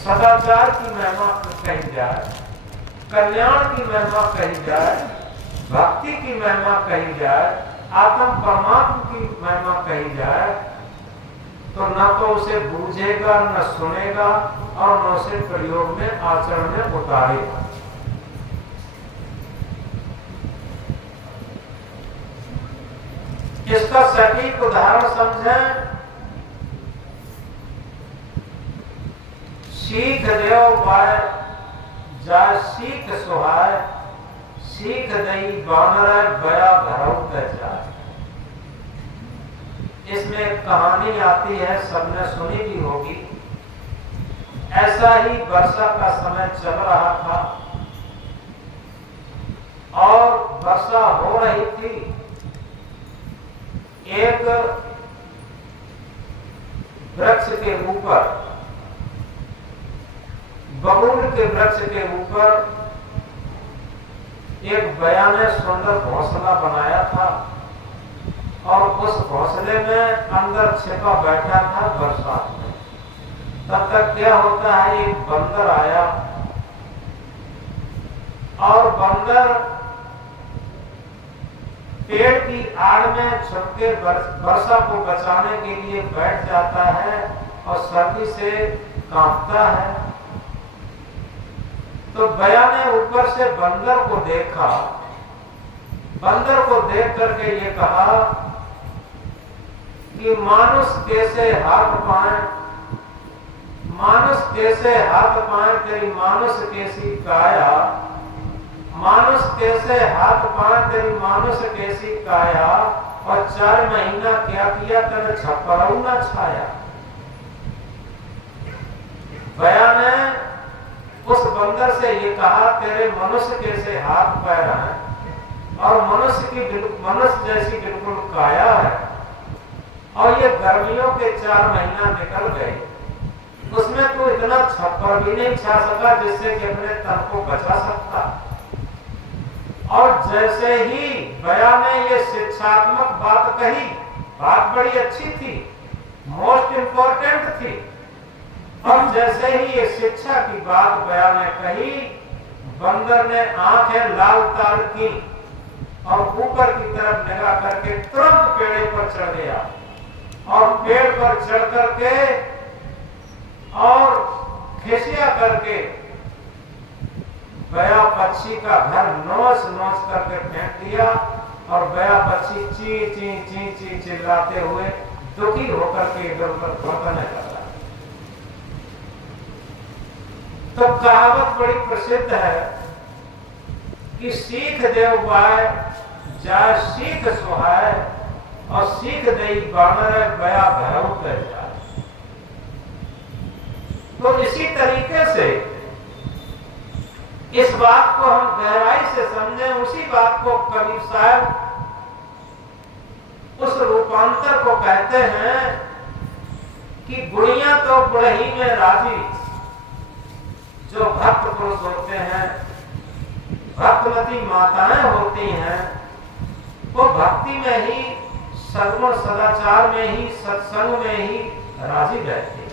सदाचार की महिमा कही जाए, कल्याण की महिमा कही जाए, भक्ति की महिमा कही जाए, आत्म परमात्मा की महिमा कही जाए, तो न तो उसे बूझेगा, न सुनेगा और न उसे प्रयोग में, आचरण में उतारेगा। इसका सटीक उदाहरण समझें। सीख देव बाय जाय सीख सुहाय, सीख दई बानर बया घरौ ते जाय। इसमें एक कहानी आती है, सबने सुनी भी होगी। ऐसा ही वर्षा का समय चल रहा था और वर्षा हो रही थी। एक वृक्ष के ऊपर, बबूल के वृक्ष के ऊपर एक बया ने सुंदर घोंसला बनाया था और उस घोंसले में अंदर छिपा बैठा था बरसात में। तब तक क्या होता है, एक बंदर आया और बंदर पेड़ की आड़ में छुप के वर्षा को बचाने के लिए बैठ जाता है और सर्दी से कांपता है। तो बया ने ऊपर से बंदर को देखा। बंदर को देख करके ये कहा कि मानुष कैसे हाथ पाए, मानुष कैसे हाथ पाए, तेरी मानुष कैसी काया, मानुष कैसे हाथ पाए, तेरी मानुष कैसी काया, और 4 महीना क्या किया, तेरे छप्परऊ न छाया। बया ने उस बंदर से ये कहा, तेरे मनुष्य कैसे हाथ पैर हैं और मनुष्य जैसी बिल्कुल काया है, और ये गर्मियों के 4 महीना निकल गए, उसमें तो इतना छप्पर भी नहीं छा सका जिससे कि अपने तन को बचा सकता। और जैसे ही बया ने ये शिक्षात्मक बात कही, बात बड़ी अच्छी थी, मोस्ट इंपॉर्टेंट थी, और जैसे ही ये शिक्षा की बात बया ने कही, बंदर ने आंखें लाल ताल की और ऊपर की तरफ निगाह करके तुरंत पेड़ पर चढ़ गया और पेड़ पर चढ़ करके और खिसिया करके बया पक्षी का घर नोच नोच करके फेंक दिया और बया पक्षी ची ची ची ची चिल्लाते हुए दुखी होकर के इधर उधर भटकने लगा। तो कहावत बड़ी प्रसिद्ध है कि सीख देव बाय जाय सीख सुहाय, और सीख दई बानर बया घरौ ते जाय। तो इसी तरीके से इस बात को हम गहराई से समझें, उसी बात को कबीर साहब उस रूपांतर को कहते हैं कि गुड़िया तो बुढ़ही में राजी। जो भक्त पुरुष होते हैं, भक्तमती माताएं होती हैं, वो भक्ति में ही, सद्गुण सदाचार में ही, सत्संग में ही राजी रहती है।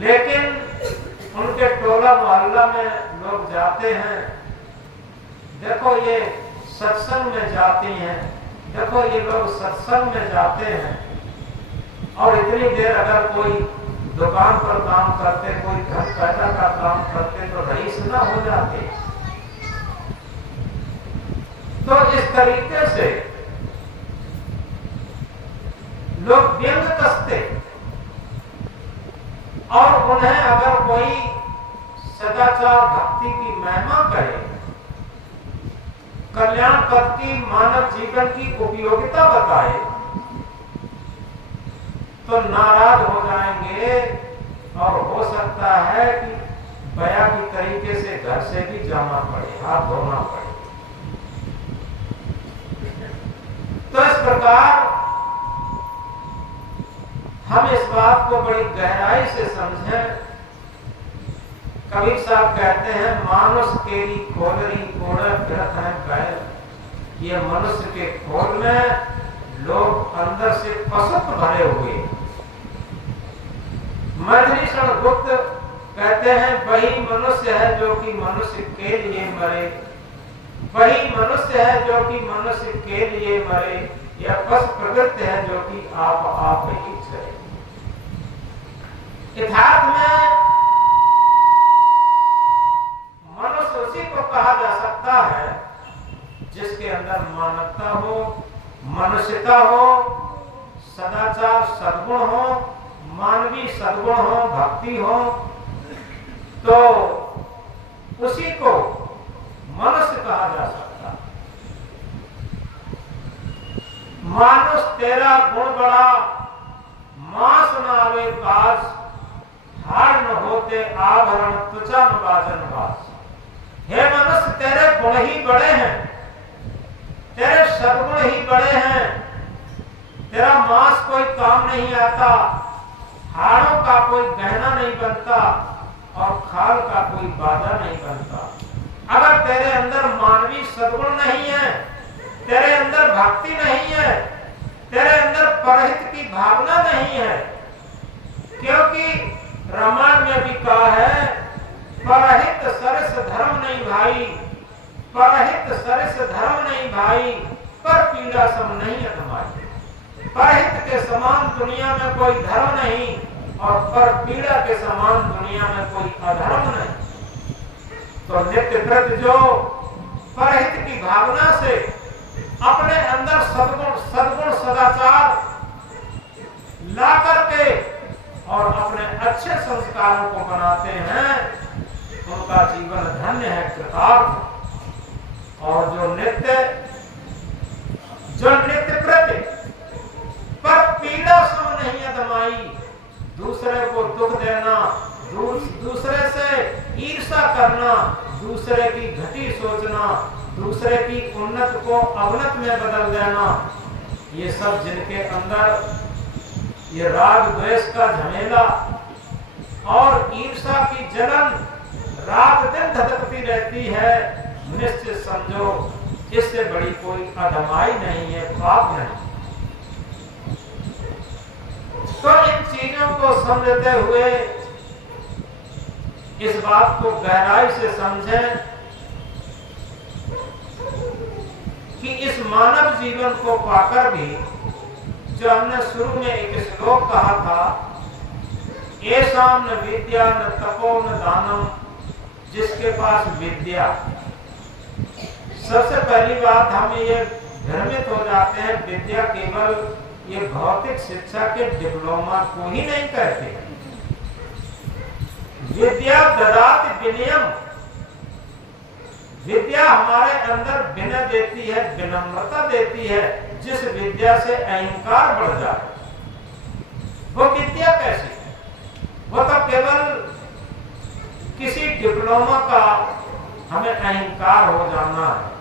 लेकिन उनके टोला मोहल्ला में लोग जाते हैं, देखो ये सत्संग में जाती हैं, देखो ये लोग सत्संग में जाते हैं, और इतनी देर अगर कोई दुकान पर काम करते, कोई घर पैदा का काम करते तो रईस ना हो जाते। तो इस तरीके से लोग व्यंग कसते, और उन्हें अगर कोई सदाचार भक्ति की महिमा करे, कल्याण पथ की, मानव जीवन की उपयोगिता बताए, तो नाराज हो जाएंगे और हो सकता है कि बया की तरीके से घर से भी जाना पड़े, हाथ धोना पड़े। तो इस प्रकार हम इस बात को बड़ी गहराई से समझें। कबीर साहब कहते हैं, मानुष केरी खोलरी कोड़े फिरत है बैल। ये मनुष्य के खोल में लोग अंदर से पसत भरे हुए, मधुरीषण गुप्त कहते हैं वही मनुष्य है जो कि मनुष्य के लिए मरे, वही मनुष्य है जो कि मनुष्य के लिए मरे, यह पशु प्रवृत्ति है जो कि आप ही चले। यथार्थ में मनुष्य उसी को कहा जा सकता है जिसके अंदर मानवता हो, मनुष्यता हो, सदाचार सद्गुण हो, मानवीय सद्गुण हो, भक्ति हो, तो उसी को मनुष्य कहा जा सकता। मानुष तेरा गुण बड़ा, मांस न आवे काज, हाड़ न होते आभरण, त्वचा न बाजन बाज। हे मनुष्य तेरे गुण ही बड़े हैं, तेरे सद्गुण ही बड़े हैं, तेरा मांस कोई काम नहीं आता, हाड़ों का कोई गहना नहीं बनता और खाल का कोई बाजा नहीं बनता। अगर तेरे अंदर मानवीय सद्गुण नहीं है, तेरे अंदर भक्ति नहीं है, तेरे अंदर परहित की भावना नहीं है, क्योंकि रामायण में भी कहा है परहित सरस धर्म नहीं भाई, परहित सरस धर्म नहीं भाई, पर पीड़ा सम नहीं अधमाई। परहित के समान दुनिया में कोई धर्म नहीं और पर पीड़ा के समान दुनिया में कोई अधर्म नहीं। तो नित्य कृत जो परहित की भावना से अपने अंदर सद्गुण सदाचार ला करके और अपने अच्छे संस्कारों को बनाते हैं, उनका जीवन धन्य है, कृतार्थ। और जो नित्य कृत्य पर पीड़ा सम नहीं अदमाई, दूसरे को दुख देना, दूसरे से ईर्ष्या करना, दूसरे की घटी सोचना, दूसरे की उन्नत को अवनत में बदल देना, ये सब जिनके अंदर ये राग द्वेष का झमेला और ईर्ष्या की जलन रात दिन धधकती रहती है, निश्चित समझो इससे बड़ी कोई अधमाई नहीं है, पाप नहीं। तो इन चीजों को समझते हुए इस बात को गहराई से समझें कि इस मानव जीवन को पाकर भी, जो हमने शुरू में एक श्लोक कहा था, येषां न विद्या न तपो न दानम, जिसके पास विद्या, सबसे पहली बात हम ये भ्रमित हो जाते हैं, विद्या केवल ये भौतिक शिक्षा के डिप्लोमा को ही नहीं कहते। विद्या ददाति विनयम, विद्या हमारे अंदर विनय देती है, विनम्रता देती है, जिस विद्या से अहंकार बढ़ जाए। वो विद्या कैसी? वो तो केवल किसी डिप्लोमा का हमें अहंकार हो जाना है।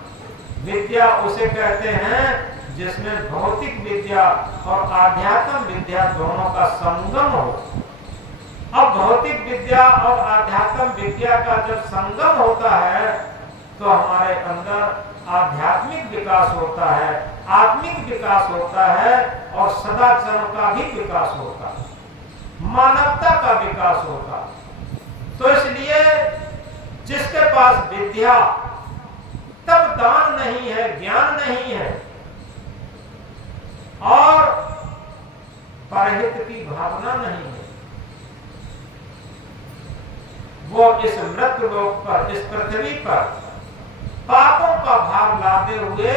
विद्या उसे कहते हैं जिसमें भौतिक विद्या और आध्यात्म विद्या दोनों का संगम हो। अब भौतिक विद्या और आध्यात्म विद्या का जब संगम होता है तो हमारे अंदर आध्यात्मिक विकास होता है, आत्मिक विकास होता है और सदाचार का भी विकास होता है, मानवता का विकास होता है। तो इसलिए जिसके पास विद्या तब दान नहीं है, ज्ञान नहीं है और परहित की भावना नहीं है, वो इस मृत्यु लोक पर, इस पृथ्वी पर पापों का भार लादे हुए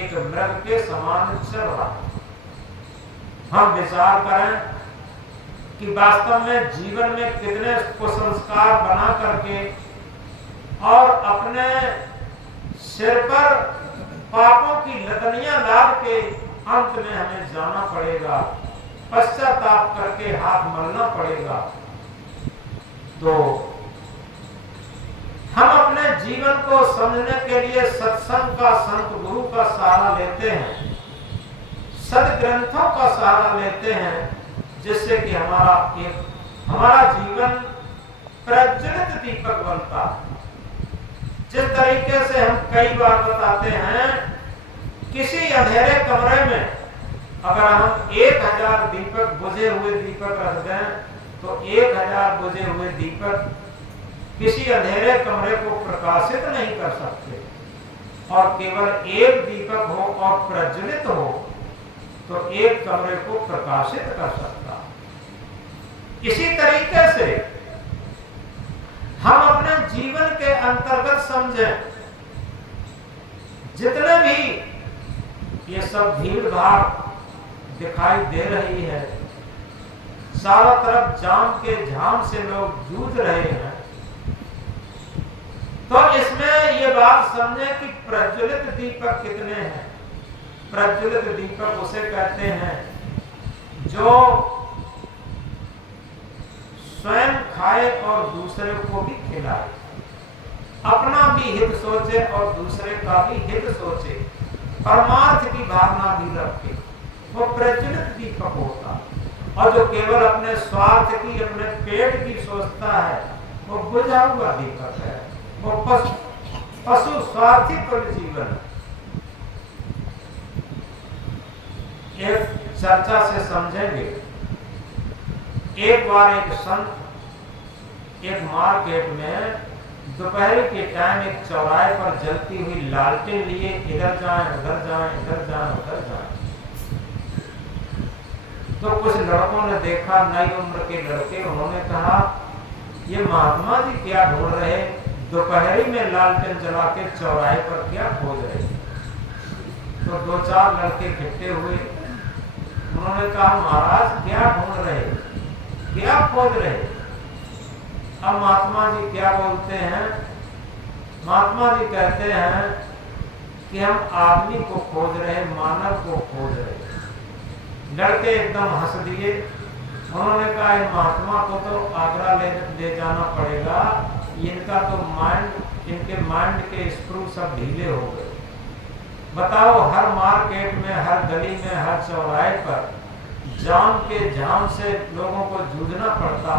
एक मृग के समान चल रहा है। हम विचार करें कि वास्तव में जीवन में कितने कुसंस्कार बना करके और अपने सिर पर पापों की लदनियां लाद के अंत में हमें जाना पड़ेगा, पश्चाताप करके हाथ मलना पड़ेगा। तो हम अपने जीवन को समझने के लिए सत्संग का, संत गुरु का सहारा लेते हैं, सदग्रंथों का सहारा लेते हैं, जिससे कि हमारा जीवन प्रज्वलित दीपक बनता है। जिस तरीके से हम कई बार बताते हैं, किसी अंधेरे कमरे में अगर हम 1000 दीपक, बुझे हुए दीपक रख दें तो 1000 बुझे हुए दीपक किसी अंधेरे कमरे को प्रकाशित नहीं कर सकते, और केवल एक दीपक हो और प्रज्वलित हो तो एक कमरे को प्रकाशित कर सकता। इसी तरीके से हम अपने जीवन के अंतर्गत समझें, जितने भी ये सब भीड़ भाड़ दिखाई दे रही है, चारों तरफ जाम के झाम से लोग जूझ रहे हैं, तो इसमें ये बात समझें कि प्रज्वलित दीपक कितने हैं। प्रज्वलित दीपक उसे कहते हैं जो स्वयं खाए और दूसरे को भी खिलाए, अपना भी हित सोचे और दूसरे का भी हित सोचे, परमार्थ की भावना भी रखे, वो प्रज्वलित दीपक होता। और जो केवल अपने स्वार्थ की, अपने पेट की सोचता है, वो बुझा हुआ दीपक है, वो पशु स्वार्थी कुल जीवन। एक चर्चा से समझेंगे। एक बार एक संत एक मार्केट में दोपहर के टाइम एक चौराहे पर जलती हुई लालटेन लिए इधर जाएं उधर जाएं, इधर जाएं उधर जाएं। तो कुछ लड़कों ने देखा, नई उम्र के लड़के, उन्होंने कहा ये महात्मा जी क्या ढूंढ रहे, दोपहरी में लालटेन जला के चौराहे पर क्या खोज रहे। तो 2-4 लड़के इकट्ठे हुए, उन्होंने कहा महाराज क्या ढूंढ रहे, क्या खोज रहे। अब महात्मा जी क्या बोलते हैं, महात्मा जी कहते हैं कि हम आदमी को खोज रहे, मानव को खोज रहे। लड़के एकदम हंस दिए, उन्होंने कहा महात्मा को तो आगरा ले जाना पड़ेगा, इनका तो इनके माइंड के स्क्रू सब ढीले हो गए। बताओ, हर मार्केट में, हर गली में, हर चौराहे पर जाम के जाम से लोगों को जूझना पड़ता,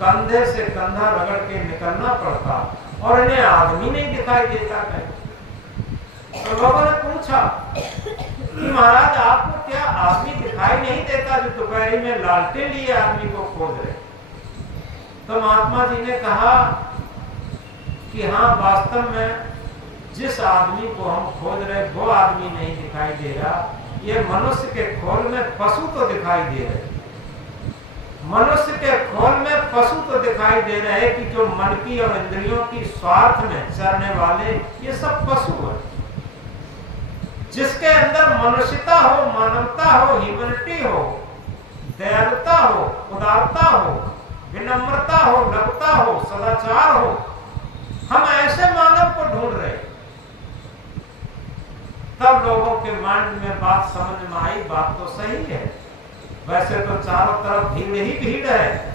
कंधे से कंधा रगड़ के निकलना पड़ता, और इन्हें आदमी नहीं दिखाई देता कहीं। तो लोगों ने पूछा कि महाराज आपको क्या आदमी दिखाई नहीं देता जो दोपहरी में लालटेन लिए आदमी को खोज रहे। तो महात्मा जी ने कहा कि हाँ, वास्तव में जिस आदमी को हम खोज रहे वो आदमी नहीं दिखाई दे रहा, ये मनुष्य के खोल में पशु तो दिखाई दे रहे, मनुष्य के खोल में पशु तो दिखाई दे रहे कि जो मन की और इंद्रियों की स्वार्थ में चरने वाले ये सब पशु है। जिसके अंदर मनुष्यता हो, मानवता हो, ह्यूमैनिटी हो, दयालुता हो, उदारता हो, विनम्रता हो, नम्रता हो, सदाचार हो, हम ऐसे मानव को ढूंढ रहे। तब लोगों के माइंड में बात समझ में आई, बात तो सही है, वैसे तो चारों तरफ भीड़ ही भीड़ है,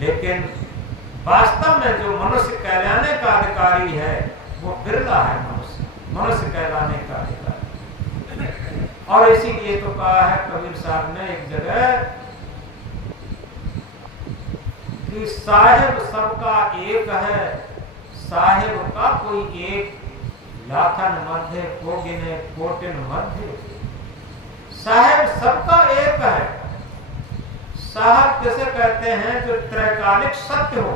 लेकिन वास्तव में जो मनुष्य कहलाने का अधिकारी है वो बिरला है। मनुष्य कहलाने का अधिकारी। और इसीलिए तो कहा है कबीर साहब ने एक जगह कि साहिब सबका एक है, साहिब का कोई एक, लाखन मध्य को गिने कोटिन मध्य। साहिब सबका एक है। साहब किसे कहते हैं, जो त्रैकालिक सत्य हो।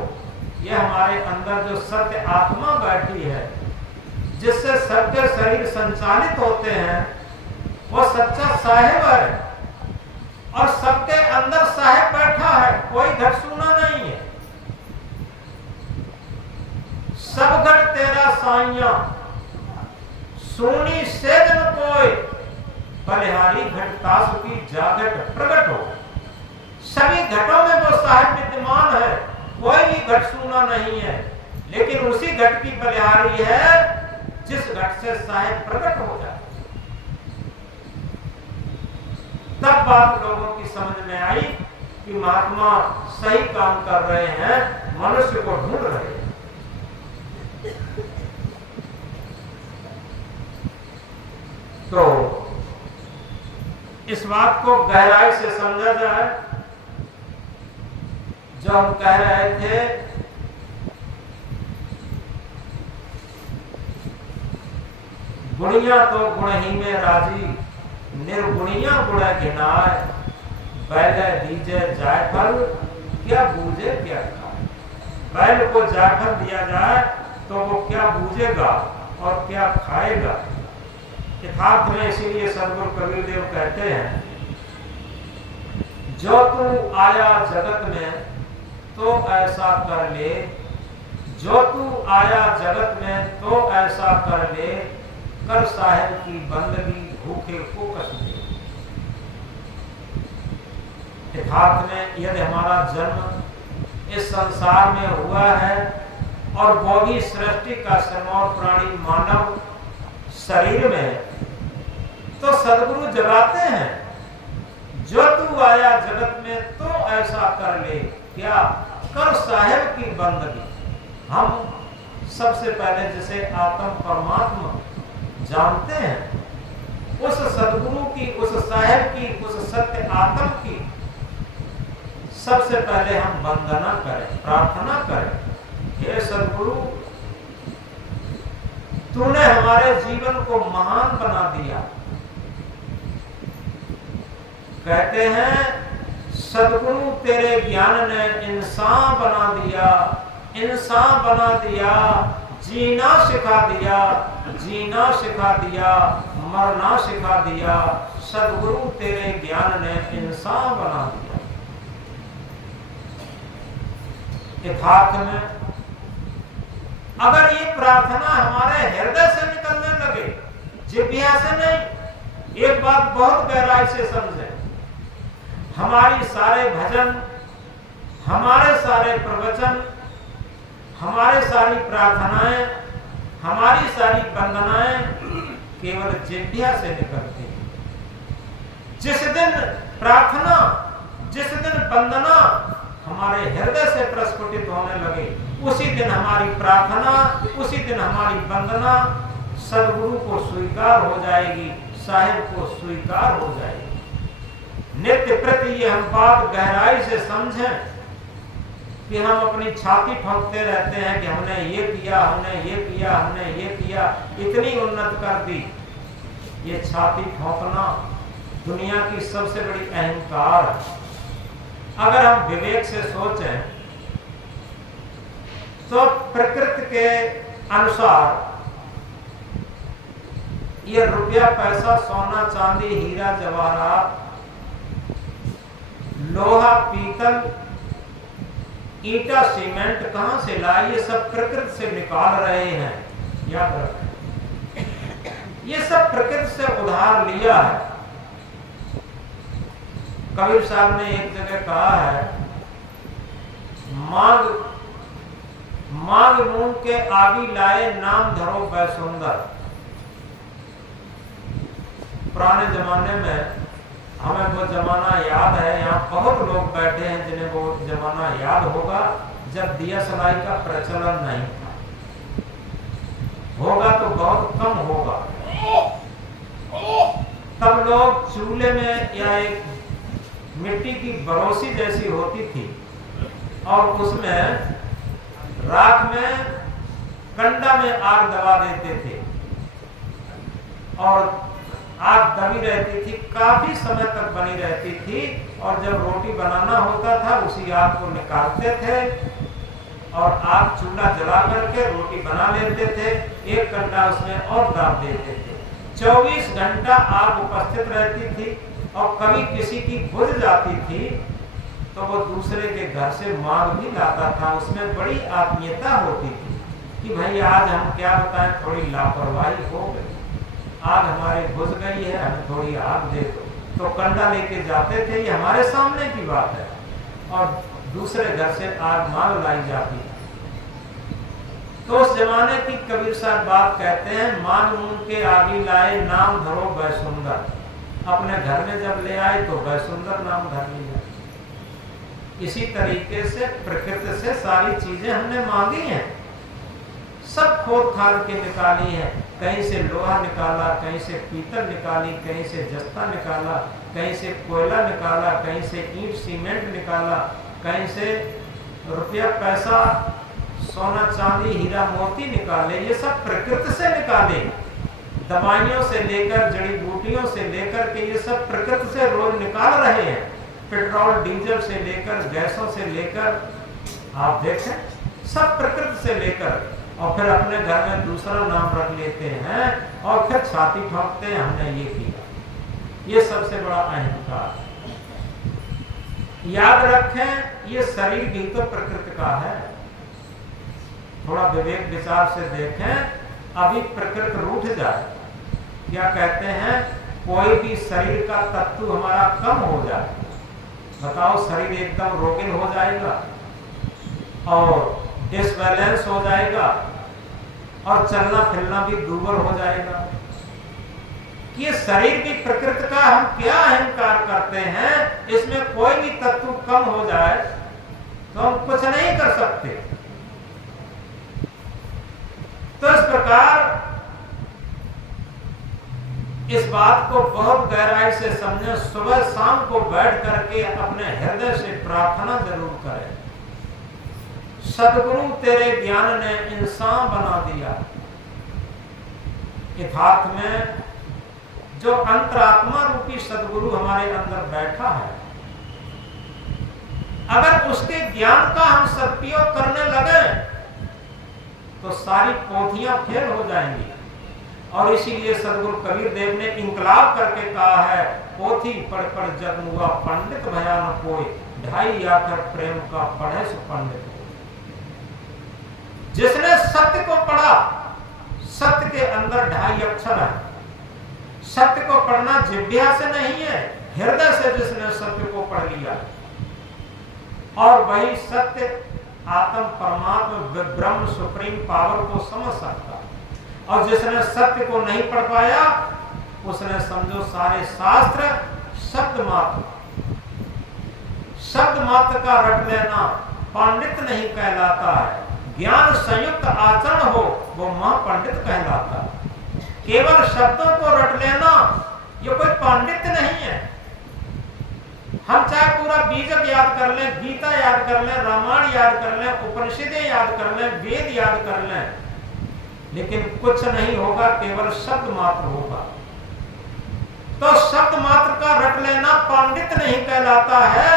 यह हमारे अंदर जो सत्य आत्मा बैठी है, जिससे सबके शरीर संचालित होते हैं, वो सच्चा साहिब है। और सबके अंदर साहिब बैठा है, कोई घट सुना नहीं है। सब घट तेरा साइया, सोनी से जन कोई, बलिहारी घट तासु की जागट प्रकट हो। सभी घटों में वो साहिब विद्यमान है, कोई भी घट सुना नहीं है, लेकिन उसी घट की बलिहारी है जिस घट से साहिब प्रकट हो जाए। तब बात लोगों की समझ में आई कि महात्मा सही काम कर रहे हैं, मनुष्य को ढूंढ रहे हैं। तो इस बात को गहराई से समझा जाए। जो हम कह रहे थे गुणिया तो गुण ही में राजी, निर्गुणिया गुण घिनाय, बैले दीजे जायफल क्या बूझे क्या खाए। बैल को जाकर दिया जाए तो वो क्या बूझेगा और क्या खाएगा। यथार्थ में इसीलिए सदगुरु कबीर देव कहते हैं, जो तू आया जगत में तो ऐसा कर ले, जो तू आया जगत में तो ऐसा कर ले, कर साहेब की बंदगी भूखे को कस दे। यथार्थ में यदि हमारा जन्म इस संसार में हुआ है और भोगी सृष्टि का सिरमौर प्राणी मानव शरीर में, तो सदगुरु जगाते हैं, जो तू आया जगत में तो ऐसा कर ले, क्या कर साहेब की बंदगी। हम सबसे पहले जिसे आत्म परमात्मा जानते हैं, उस सदगुरु की, उस साहेब की, उस सत्य आत्म की सबसे पहले हम वंदना करें, प्रार्थना करें। हे सदगुरु, तूने हमारे जीवन को महान बना दिया। कहते हैं सदगुरु तेरे ज्ञान ने इंसान बना दिया, इंसान बना दिया, जीना सिखा दिया, जीना सिखा दिया, मरना सिखा दिया। सदगुरु तेरे ज्ञान ने इंसान बना दिया। यथार्थ में अगर ये प्रार्थना हमारे हृदय से निकलने लगे, जिह्वा से नहीं, एक बात बहुत गहराई से समझे, हमारी सारे भजन, हमारे सारे प्रवचन, हमारे सारी प्रार्थनाएं, हमारी सारी वंदनाएं केवल जिह्वा से निकलती हैं। जिस दिन प्रार्थना, जिस दिन वंदना हमारे हृदय से प्रस्फुटित होने लगे, उसी दिन हमारी प्रार्थना, उसी दिन हमारी वंदना सदगुरु को स्वीकार हो जाएगी, साहिब को स्वीकार हो जाएगी। नित्य प्रति ये हम बात गहराई से समझें कि हम अपनी छाती ठोकते रहते हैं कि हमने ये किया, हमने ये किया, हमने ये किया, इतनी उन्नत कर दी। ये छाती ठोकना दुनिया की सबसे बड़ी अहंकार है। अगर हम विवेक से सोचें तो प्रकृति के अनुसार ये रुपया, पैसा, सोना, चांदी, हीरा, जवाहरात, लोहा, पीतल, ईटा, सीमेंट कहां से लाए? ये सब प्रकृति से निकाल रहे हैं। याद रखें, ये सब प्रकृति से उधार लिया है। कबीर साहब ने एक जगह कहा है, मांग मांग मूंग के आगी लाए, नाम धरो बैसुंदर। पुराने जमाने में हमें वो जमाना याद है, यहाँ बहुत लोग बैठे हैं जिन्हें वो जमाना याद होगा जब दिया सलाई का प्रचलन नहीं था। होगा तो बहुत कम होगा। तब लोग चूल्हे में या एक मिट्टी की बरोसी जैसी होती थी और उसमें राख में कंडा में आग दबा देते थे और आग दबी रहती थी, काफी समय तक बनी रहती थी। और जब रोटी बनाना होता था उसी आग को निकालते थे और आग चूल्हा जला करके रोटी बना लेते थे, एक कंडा उसमें और डाल देते थे। 24 घंटा आग उपस्थित रहती थी और कभी किसी की बुझ जाती थी तो वो दूसरे के घर से मांग भी लाता था। उसमें बड़ी आत्मीयता होती थी कि भाई आज हम क्या बताएं, थोड़ी लापरवाही हो गई, आग हमारी बुझ गई है, हमें थोड़ी आग दे दो। तो कंडा लेके जाते थे, ये हमारे सामने की बात है, और दूसरे घर से आग मांग लाई जाती है। तो उस जमाने की कबीर साहब बात कहते हैं, मांग मूंग के आगी लाए, नाम धरो बैसुंदर। अपने घर में जब ले आए तो बैसुंदर नाम धर लिया। इसी तरीके से प्रकृति से सारी चीजें हमने मांगी हैं, सब खोद खाद के निकाली है। कहीं से लोहा निकाला, कहीं से पीतल निकाली, कहीं से जस्ता निकाला, कहीं से कोयला निकाला, कहीं से ईंट सीमेंट निकाला, कहीं से रुपया पैसा, सोना चांदी, हीरा मोती निकाले। ये सब प्रकृति से निकाले। दवाइयों से लेकर, जड़ी बूटियों से लेकर के ये सब प्रकृति से रोज निकाल रहे हैं। पेट्रोल डीजल से लेकर गैसों से लेकर आप देखें सब प्रकृति से लेकर, और फिर अपने घर में दूसरा नाम रख लेते हैं और फिर छाती ठोकते हैं हमने ये किया। ये सबसे बड़ा अहंकार। याद रखें ये शरीर भी तो प्रकृति का है। थोड़ा विवेक विचार से देखें, अभी प्रकृति रूठ जाए, क्या कहते हैं, कोई भी शरीर का तत्व हमारा कम हो जाए, बताओ शरीर एकदम रोगिन हो जाएगा और डिसबैलेंस हो जाएगा और चलना फिरना भी दुर्बल हो जाएगा। कि शरीर की प्रकृति का हम क्या अहंकार करते हैं, इसमें कोई भी तत्व कम हो जाए तो हम कुछ नहीं कर सकते। तो इस प्रकार इस बात को बहुत गहराई से समझें, सुबह शाम को बैठ करके अपने हृदय से प्रार्थना जरूर करें, सदगुरु तेरे ज्ञान ने इंसान बना दिया। यथार्थ में जो अंतरात्मा रूपी सदगुरु हमारे अंदर बैठा है, अगर उसके ज्ञान का हम सदुपयोग करने लगे तो सारी पोथियां फेल हो जाएंगी। और इसीलिए सदगुरु कबीर देव ने इंकलाब करके कहा है, पोथी पढ़ पढ़ जग हुआ पंडित भया न कोई, ढाई आकर प्रेम का पढ़े सो पंडित। जिसने सत्य को पढ़ा, सत्य के अंदर 2.5 अक्षर है। सत्य को पढ़ना जिह्वा से नहीं है, हृदय से जिसने सत्य को पढ़ लिया, और वही सत्य आत्म परमात्मा ब्रह्म सुप्रीम पावर को समझ सकता। और जिसने सत्य को नहीं पढ़ पाया, उसने समझो सारे शास्त्र शब्द मात्र का रट लेना पंडित नहीं कहलाता है। ज्ञान संयुक्त आचरण हो वो महापंडित कहलाता है। केवल शब्दों को रट लेना ये कोई पांडित्य नहीं है। हम चाहे पूरा बीजक याद कर लें, गीता याद कर लें, रामायण याद कर लें, उपनिषदें याद कर लें, वेद याद कर लें, लेकिन कुछ नहीं होगा, केवल शब्द मात्र होगा। तो शब्द मात्र का रट लेना पांडित्य नहीं कहलाता है।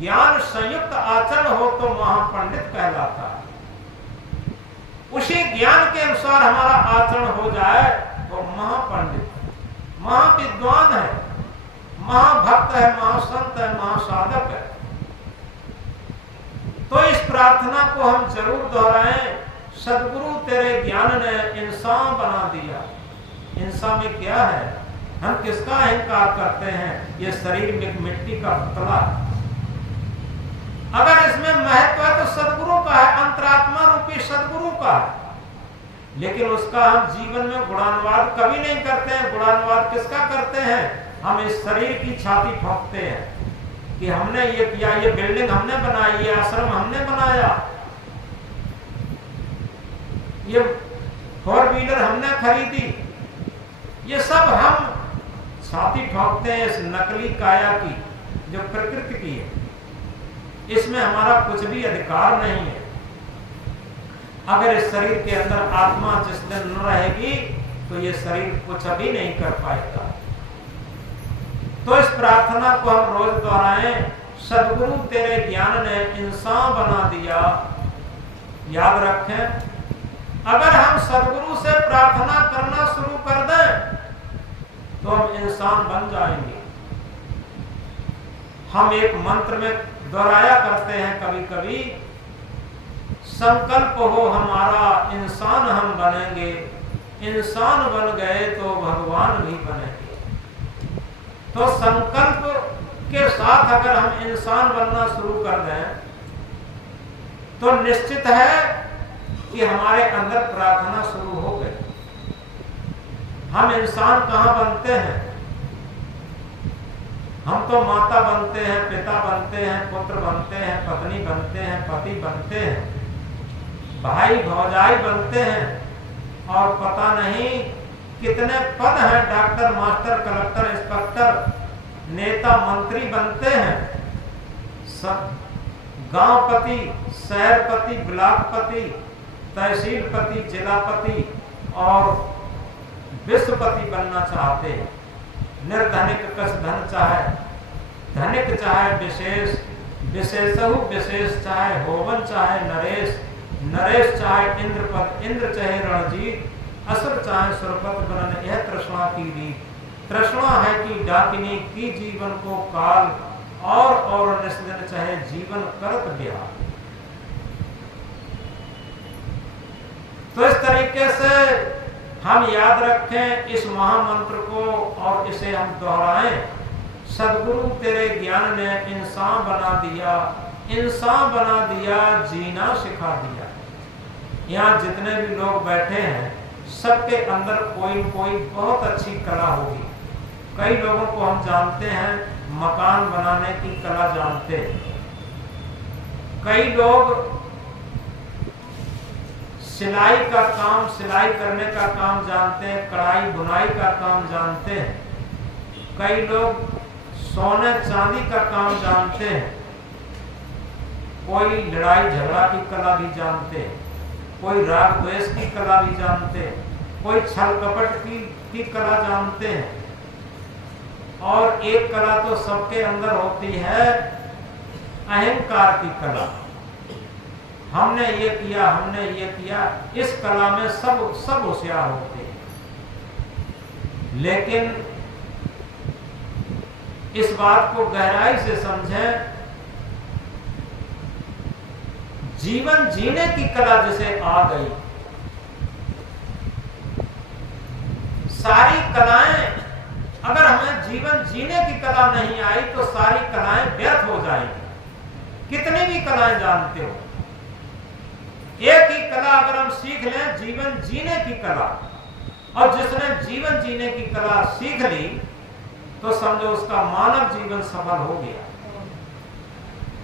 ज्ञान संयुक्त आचरण हो तो महापंडित कहलाता है। उसी ज्ञान के अनुसार हमारा आचरण हो जाए तो महापंडित, महाविद्वान है, महाभक्त है, महासंत है, महासाधक है। तो इस प्रार्थना को हम जरूर दोहराएं, सदगुरु तेरे ज्ञान ने इंसान बना दिया। इंसान में क्या है, हम किसका अहंकार करते हैं, ये शरीर में मिट्टी का पुतला है। अगर इसमें महत्व है तो सदगुरु का है, अंतरात्मा रूपी सदगुरु का है। लेकिन उसका हम जीवन में गुणानुवाद कभी नहीं करते हैं। गुणानुवाद किसका करते हैं, हम इस शरीर की छाती ठोकते हैं कि हमने ये किया, ये बिल्डिंग हमने बनाई, ये आश्रम हमने बनाया, ये 4 व्हीलर हमने खरीदी। ये सब हम छाती ठोकते हैं इस नकली काया की जो प्रकृति की है। इसमें हमारा कुछ भी अधिकार नहीं है। अगर इस शरीर के अंदर आत्मा जिस दिन न रहेगी तो ये शरीर कुछ भी नहीं कर पाएगा। तो इस प्रार्थना को हम रोज दोहराएं, सदगुरु तेरे ज्ञान ने इंसान बना दिया। याद रखें, अगर हम सदगुरु से प्रार्थना करना शुरू कर दें तो हम इंसान बन जाएंगे। हम एक मंत्र में दोहराया करते हैं कभी कभी, संकल्प हो हमारा इंसान हम बनेंगे, इंसान बन गए तो भगवान भी बनेंगे। तो संकल्प के साथ अगर हम इंसान बनना शुरू कर दें तो निश्चित है कि हमारे अंदर प्रार्थना शुरू हो गई। हम इंसान कहाँ बनते हैं, हम तो माता बनते हैं, पिता बनते हैं, पुत्र बनते हैं, पत्नी बनते हैं, पति बनते हैं, भाई भौजाई बनते हैं, और पता नहीं कितने पद हैं, डॉक्टर, मास्टर, कलेक्टर, इंस्पेक्टर, नेता, मंत्री बनते हैं। सब गांवपति, शहरपति, ब्लॉकपति, तहसीलपति, जिलापति और विश्वपति बनना चाहते हैं। निर्धनिक कस धन चाहे, धनिक चाहे विशेष, विशेषहु विशेष चाहे होवन चाहे नरेश, नरेश चाहे इंद्रपद, इंद्र चाहे रणजीत, असुर चाहे सुरपत बनन, यह तृष्णा की रीत। तृष्णा है कि डाकिनी की जीवन को काल, और निस्दिन चाहे जीवन करत बिहार। तो इस तरीके से हम याद रखें इस महामंत्र को और इसे हम दोहराएं। सदगुरु तेरे ज्ञान ने इंसान बना दिया, इंसान बना दिया, जीना सिखा दिया। यहाँ जितने भी लोग बैठे हैं सबके अंदर कोई कोई बहुत अच्छी कला होगी। कई लोगों को हम जानते हैं मकान बनाने की कला जानते हैं, कई लोग सिलाई का काम, सिलाई करने का काम जानते हैं, कढ़ाई बुनाई का काम जानते हैं, कई लोग सोने चांदी का काम जानते हैं, कोई लड़ाई झगड़ा की कला भी जानते हैं, कोई राग द्वेष की कला भी जानते हैं, कोई छल कपट की कला जानते हैं। और एक कला तो सबके अंदर होती है, अहंकार की कला। हमने ये किया, हमने ये किया, इस कला में सब होशियार होते हैं। लेकिन इस बात को गहराई से समझें, जीवन जीने की कला जिसे आ गई, सारी कलाएं, अगर हमें जीवन जीने की कला नहीं आई तो सारी कलाएं व्यर्थ हो जाएंगी। कितनी भी कलाएं जानते हो, एक ही कला अगर हम सीख लें, जीवन जीने की कला, और जिसने जीवन जीने की कला सीख ली तो समझो उसका मानव जीवन सफल हो गया।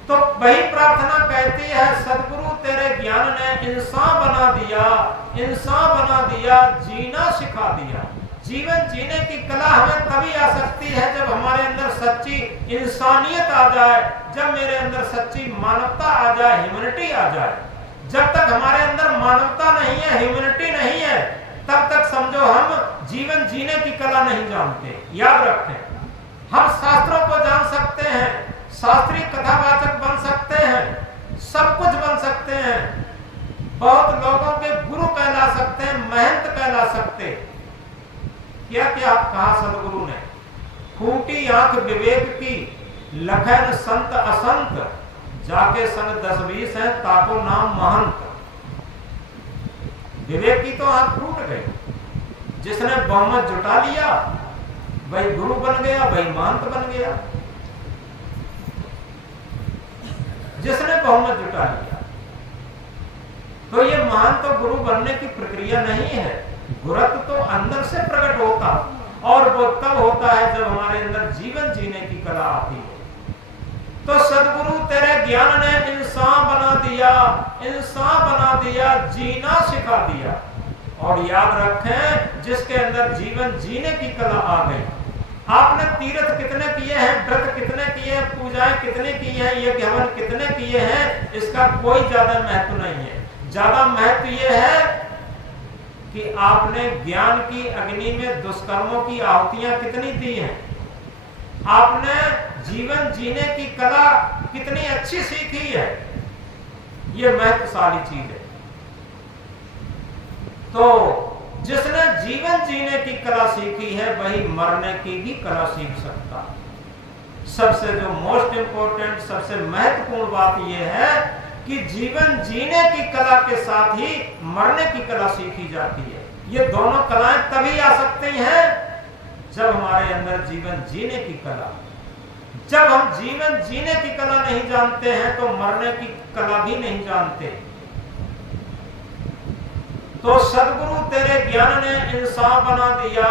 तो वही प्रार्थना कहती है, सदगुरु तेरे ज्ञान ने इंसान बना दिया, इंसान बना दिया, जीना सिखा दिया। जीवन जीने की कला हमें तभी आ सकती है जब हमारे अंदर सच्ची इंसानियत आ जाए, जब मेरे अंदर सच्ची मानवता आ जाए, ह्यूमैनिटी आ जाए। जब तक हमारे अंदर मानवता नहीं है, ह्यूमैनिटी नहीं है, तब तक समझो हम जीवन जीने की कला नहीं जानते। याद रखें, हम शास्त्रों को जान सकते हैं, शास्त्रीय कथावाचक बन सकते हैं, सब कुछ बन सकते हैं, बहुत लोगों के गुरु कहला सकते हैं, महंत कहला सकते हैं। क्या क्या कहा सदगुरु ने, फूटी आंख विवेक की, लखन संत असंत, जाके संग 10-20 है ताको नाम महंत। विवेक की तो आंख फूट गई, जिसने बहुमत जुटा लिया वही गुरु बन गया, वही महंत बन गया। जिसने बहुमत जुटा लिया, तो ये महंत और गुरु बनने की प्रक्रिया नहीं है। गुरत्व तो अंदर से प्रकट होता, और वो तब होता है जब हमारे अंदर जीवन जीने की कला आती है। तो सदगुरु तेरे ज्ञान ने इंसान बना दिया, इंसान बना दिया, जीना सिखा दिया। और याद रखें, जिसके अंदर जीवन जीने की कला आ गई, आपने तीर्थ कितने किए हैं, व्रत कितने किए हैं, पूजाएं कितने की हैं, यज्ञ हवन कितने किए हैं, इसका कोई ज्यादा महत्व नहीं है। ज्यादा महत्व यह है कि आपने ज्ञान की अग्नि में दुष्कर्मों की आहुतियां कितनी दी हैं, आपने जीवन जीने की कला कितनी अच्छी सीखी है। यह महत्वशाली चीज है। तो जिसने जीवन जीने की कला सीखी है वही मरने की भी कला सीख सकता है। सबसे जो मोस्ट इंपोर्टेंट, सबसे महत्वपूर्ण बात यह है कि जीवन जीने की कला के साथ ही मरने की कला सीखी जाती है। ये दोनों कलाएं तभी आ सकती हैं जब हमारे अंदर जीवन जीने की कला। जब हम जीवन जीने की कला नहीं जानते हैं तो मरने की कला भी नहीं जानते। तो सदगुरु तेरे ज्ञान ने इंसान बना दिया,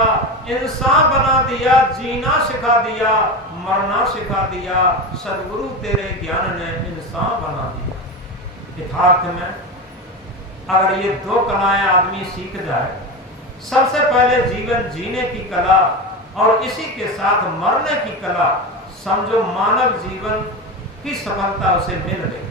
इंसान बना दिया, जीना सिखा दिया, मरना सिखा दिया। सदगुरु तेरे ज्ञान ने इंसान बना दिया। यथार्थ में अगर ये दो कलाएं आदमी सीख जाए, सबसे पहले जीवन जीने की कला और इसी के साथ मरने की कला, समझो मानव जीवन की सफलता उसे मिल गई।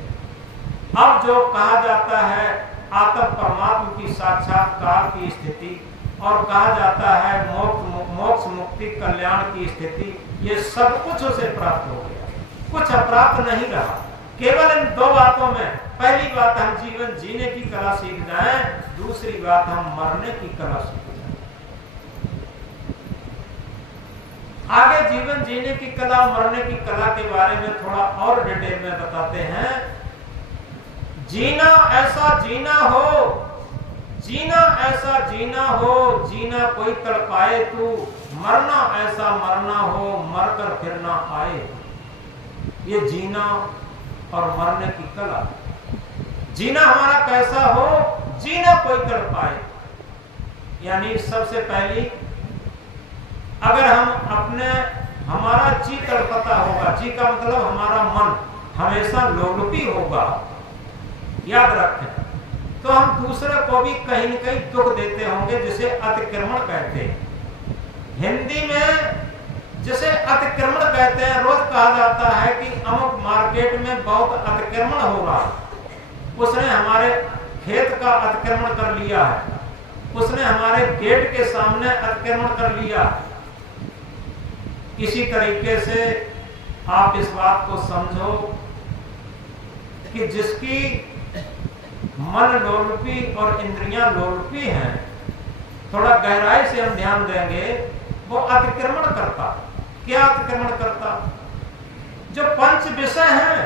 अब जो कहा जाता है आत्म परमात्मा की साक्षात्कार की स्थिति और कहा जाता है मोक्ष मुक्ति कल्याण की स्थिति, ये सब कुछ उसे प्राप्त हो गया। कुछ अप्राप्त नहीं रहा। केवल इन दो बातों में, पहली बात हम जीवन जीने की कला सीख जाएं, दूसरी बात हम मरने की कला सीख जाएं। आगे जीवन जीने की कला, मरने की कला के बारे में थोड़ा और डिटेल में बताते हैं। जीना ऐसा जीना हो, जीना ऐसा जीना हो, जीना कोई तड़पाए तू, मरना ऐसा मरना हो, मरकर फिर ना आए। ये जीना और मरने की कला। जीना हमारा कैसा हो, जीना कोई तड़पाए। यानी सबसे पहली, अगर हम अपने, हमारा जी तड़पता होगा, जी का मतलब हमारा मन हमेशा लोलुपी होगा, याद रखें, तो हम दूसरे को भी कहीं न कहीं दुख देते होंगे, जिसे अतिक्रमण कहते हैं। हिंदी में जिसे अतिक्रमण कहते हैं, रोज कहा जाता है कि अमुक मार्केट में बहुत अतिक्रमण हो रहा है, उसने हमारे खेत का अतिक्रमण कर लिया है, उसने हमारे गेट के सामने अतिक्रमण कर लिया। इसी तरीके से आप इस बात को समझो कि जिसकी मन लोलुपी और इंद्रियां लोलुपी हैं, थोड़ा गहराई से हम ध्यान देंगे, वो अतिक्रमण करता। क्या अतिक्रमण करता? जो पंच विषय हैं,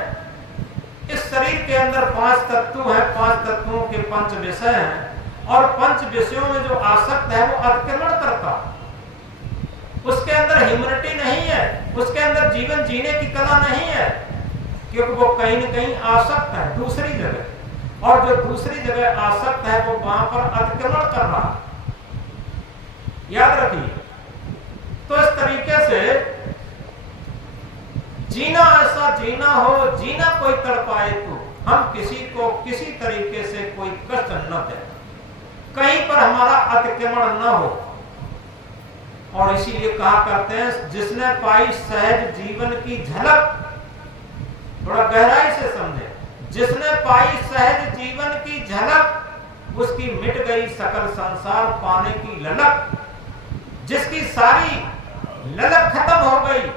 इस शरीर के अंदर 5 तत्व हैं, 5 तत्वों के 5 विषय हैं, और 5 विषयों में जो आसक्त है वो अतिक्रमण करता। उसके अंदर ह्यूमैनिटी नहीं है, उसके अंदर जीवन जीने की कला नहीं है, क्योंकि वो कहीं न कहीं आसक्त है दूसरी जगह, और जो दूसरी जगह आसक्त है वो वहां पर अतिक्रमण कर रहा। याद रखिए। तो इस तरीके से जीना ऐसा जीना हो, जीना कोई तड़पाए तू, हम किसी को किसी तरीके से कोई कष्ट न दे, कहीं पर हमारा अतिक्रमण न हो। और इसीलिए कहा करते हैं, जिसने पाई सहज जीवन की झलक, थोड़ा गहराई से समझे, जिसने पाई सहज जीवन की झलक, उसकी मिट गई सकल संसार पाने की ललक। जिसकी सारी ललक खत्म हो गई,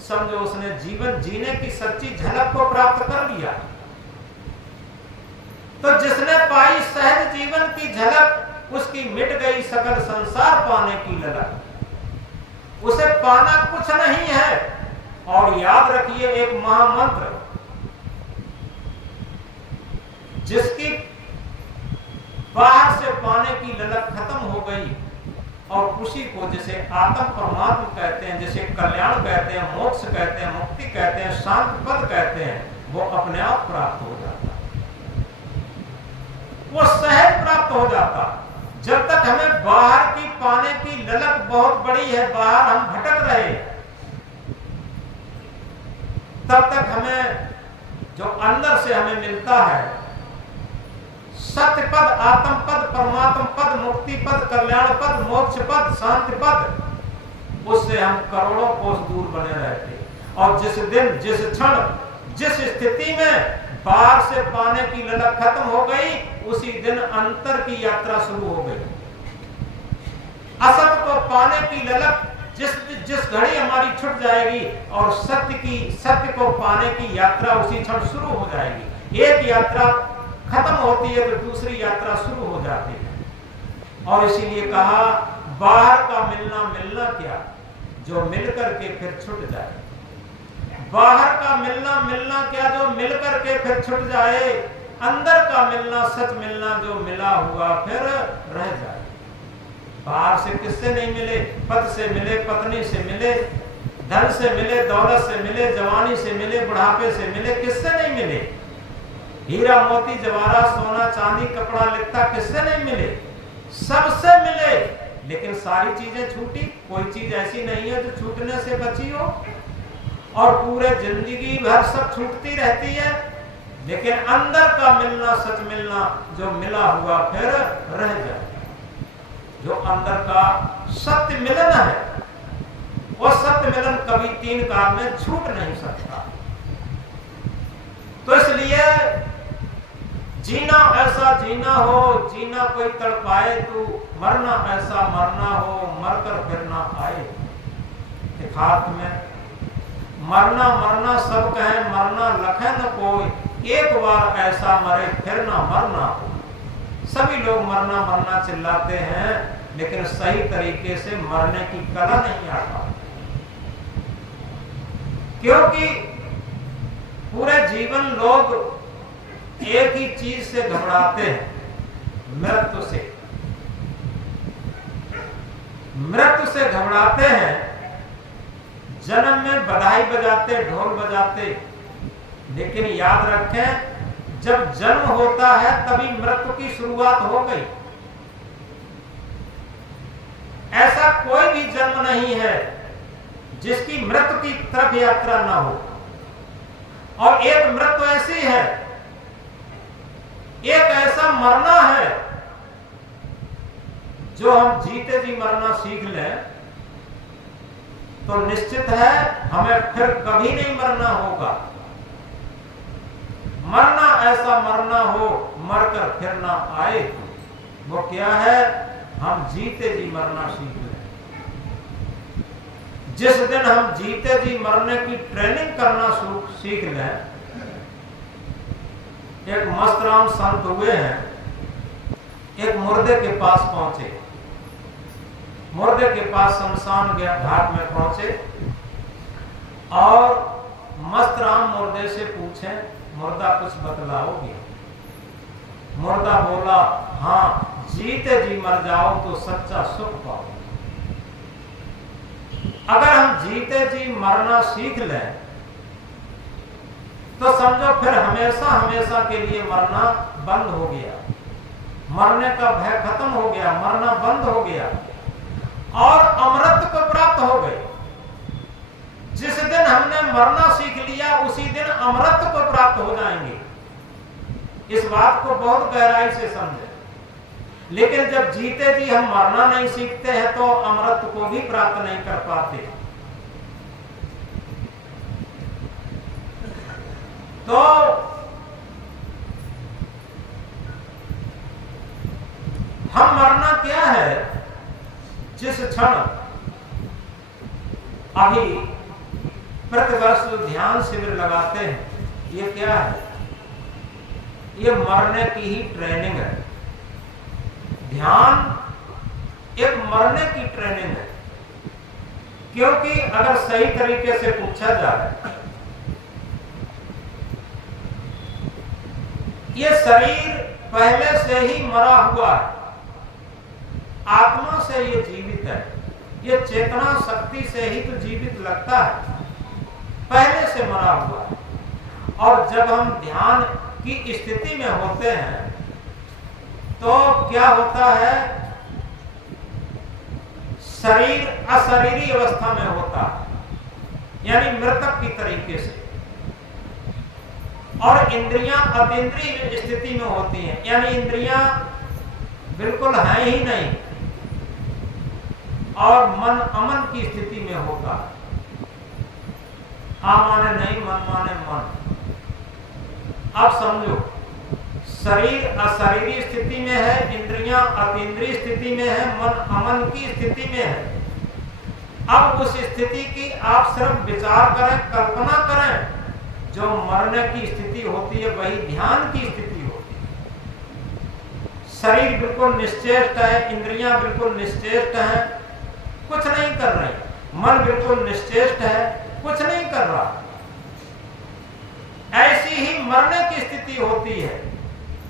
समझो उसने जीवन जीने की सच्ची झलक को प्राप्त कर लिया। तो जिसने पाई सहज जीवन की झलक, उसकी मिट गई सकल संसार पाने की ललक। उसे पाना कुछ नहीं है। और याद रखिए एक महामंत्र, जिसकी बाहर से पाने की ललक खत्म हो गई, और उसी को जिसे आत्म परमात्मा कहते हैं, जिसे कल्याण कहते हैं, मोक्ष कहते हैं, मुक्ति कहते हैं, शांत पद कहते हैं, वो अपने आप प्राप्त हो जाता, वो सहज प्राप्त हो जाता। जब तक हमें बाहर की पाने की ललक बहुत बड़ी है, बाहर हम भटक रहे, तब तक हमें जो अंदर से हमें मिलता है, सत्य पद, आत्म पद, परमात्म पद, मुक्ति पद, कल्याण पद, मोक्ष पद, शांति पद, उससे हम करोड़ों कोस दूर बने रहते। और जिस दिन, जिस क्षण, जिस स्थिति में बाहर से पाने की ललक खत्म हो गई, उसी दिन अंतर की यात्रा शुरू हो गई। असत को पाने की ललक जिस घड़ी हमारी छूट जाएगी, और सत्य को पाने की यात्रा उसी क्षण शुरू हो जाएगी। एक यात्रा खत्म होती है तो दूसरी यात्रा शुरू हो जाती है। और इसीलिए कहा, बाहर का मिलना मिलना क्या, जो मिल करके फिर छूट जाए। बाहर का मिलना मिलना क्या, जो मिल करके फिर छूट जाए। अंदर का मिलना, सच मिलना, जो मिला हुआ फिर रह जाए। बाहर से किससे नहीं मिले? पद से मिले, पत्नी से मिले, धन से मिले, दौलत से मिले, जवानी से मिले, बुढ़ापे से मिले, किससे नहीं मिले? हीरा मोती जवाहरात सोना चांदी कपड़ा लत्ता किससे नहीं मिले? सबसे मिले। लेकिन सारी चीजें छूटी, कोई चीज ऐसी नहीं है जो छूटने से बची हो। और पूरे जिंदगी भर सब छूटती रहती है, लेकिन अंदर का मिलना, सच मिलना, जो मिला हुआ फिर रह जाए। जो अंदर का सत्य मिलन है, वो सत्य मिलन कभी 3 काल में छूट नहीं सकता। तो इसलिए जीना ऐसा जीना हो, जीना कोई तड़पाए तू, मरना ऐसा मरना हो, मरकर फिर ना आए। एक हाथ में मरना मरना सब कहें, मरना लखे न कोई, एक बार ऐसा मरे फिर ना मरना हो। सभी लोग मरना मरना चिल्लाते हैं, लेकिन सही तरीके से मरने की कला नहीं आता, क्योंकि पूरे जीवन लोग एक ही चीज से घबराते हैं, मृत्यु से। मृत्यु से घबराते हैं। जन्म में बधाई बजाते, ढोल बजाते, लेकिन याद रखें जब जन्म होता है तभी मृत्यु की शुरुआत हो गई। ऐसा कोई भी जन्म नहीं है जिसकी मृत्यु की तरफ यात्रा ना हो। और एक मृत्यु ऐसी है, एक ऐसा मरना है जो हम जीते जी मरना सीख लें तो निश्चित है हमें फिर कभी नहीं मरना होगा। मरना ऐसा मरना हो मरकर फिर ना आए, वो क्या है? हम जीते जी मरना सीख लें। जिस दिन हम जीते जी मरने की ट्रेनिंग करना सीख लें, एक मस्तराम संत हुए हैं, एक मुर्दे के पास पहुंचे। मुर्दे के पास शमशान घाट में पहुंचे और मस्तराम मुर्दे से पूछे, मुर्दा कुछ बतलाओगे? मुर्दा बोला, हाँ, जीते जी मर जाओ तो सच्चा सुख पाओ। अगर हम जीते जी मरना सीख लें तो समझो फिर हमेशा हमेशा के लिए मरना बंद हो गया, मरने का भय खत्म हो गया, मरना बंद हो गया और अमृत को प्राप्त हो गए। जिस दिन हमने मरना सीख लिया उसी दिन अमृत को प्राप्त हो जाएंगे। इस बात को बहुत गहराई से समझे। लेकिन जब जीते जी हम मरना नहीं सीखते हैं तो अमृत को भी प्राप्त नहीं कर पाते। तो हम मरना क्या है? जिस क्षण अभी प्रतिवर्ष ध्यान शिविर लगाते हैं, ये क्या है? ये मरने की ही ट्रेनिंग है। ध्यान एक मरने की ट्रेनिंग है, क्योंकि अगर सही तरीके से पूछा जाए, ये शरीर पहले से ही मरा हुआ है, आत्मा से ये जीवित है, ये चेतना शक्ति से ही तो जीवित लगता है, पहले से मरा हुआ है। और जब हम ध्यान की स्थिति में होते हैं तो क्या होता है? शरीर अशरीरी अवस्था में होता है, यानी मृतक की तरीके से, और इंद्रियां अतीन्द्रिय स्थिति में होती हैं, यानी इंद्रियां बिल्कुल है ही नहीं और मन अमन की स्थिति में होता है। आ माने नहीं, मन माने मन। अब समझो, शरीर अशरीरी स्थिति में है, इंद्रियां अतीन्द्रिय स्थिति में है, मन अमन की स्थिति में है। अब उस स्थिति की आप सिर्फ विचार करें, कल्पना करें। जो मरने की स्थिति होती है वही ध्यान की स्थिति होती है। शरीर बिल्कुल निश्चेष्ट है, इंद्रियां बिल्कुल निश्चेष्ट हैं, कुछ नहीं कर रही, मन बिल्कुल निश्चेष्ट है, कुछ नहीं कर रहा। ऐसी ही मरने की स्थिति होती है।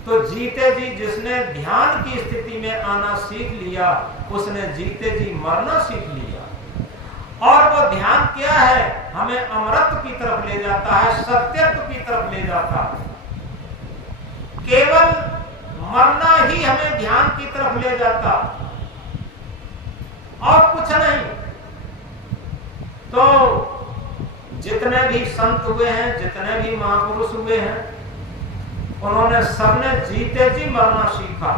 तो जीते जी जिसने ध्यान की स्थिति में आना सीख लिया, उसने जीते जी मरना सीख लिया। और वो ध्यान क्या है? हमें अमृत की तरफ ले जाता है, सत्यत्व की तरफ ले जाता है। केवल मरना ही हमें ध्यान की तरफ ले जाता और कुछ नहीं। तो जितने भी संत हुए हैं, जितने भी महापुरुष हुए हैं, उन्होंने सबने जीते जी मरना सीखा।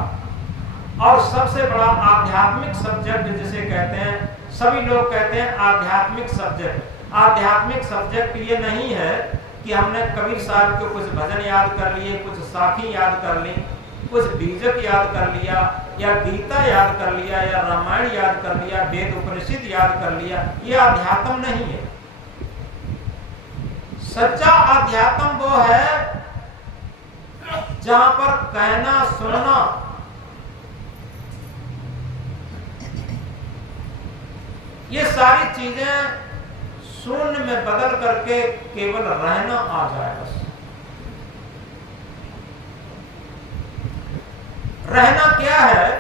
और सबसे बड़ा आध्यात्मिक सब्जेक्ट जिसे कहते हैं, सभी लोग कहते हैं आध्यात्मिक सब्जेक्ट। आध्यात्मिक सब्जेक्ट ये नहीं है कि हमने कबीर साहब के कुछ भजन याद कर लिए, कुछ साखी याद कर ली, कुछ बीजक याद कर लिया, या गीता याद कर लिया, या रामायण याद कर लिया, वेद उपनिषद याद कर लिया। ये अध्यात्म नहीं है। सच्चा अध्यात्म वो है जहां पर कहना सुनना ये सारी चीजें शून्य में बदल करके केवल रहना आ जाए। बस रहना क्या है?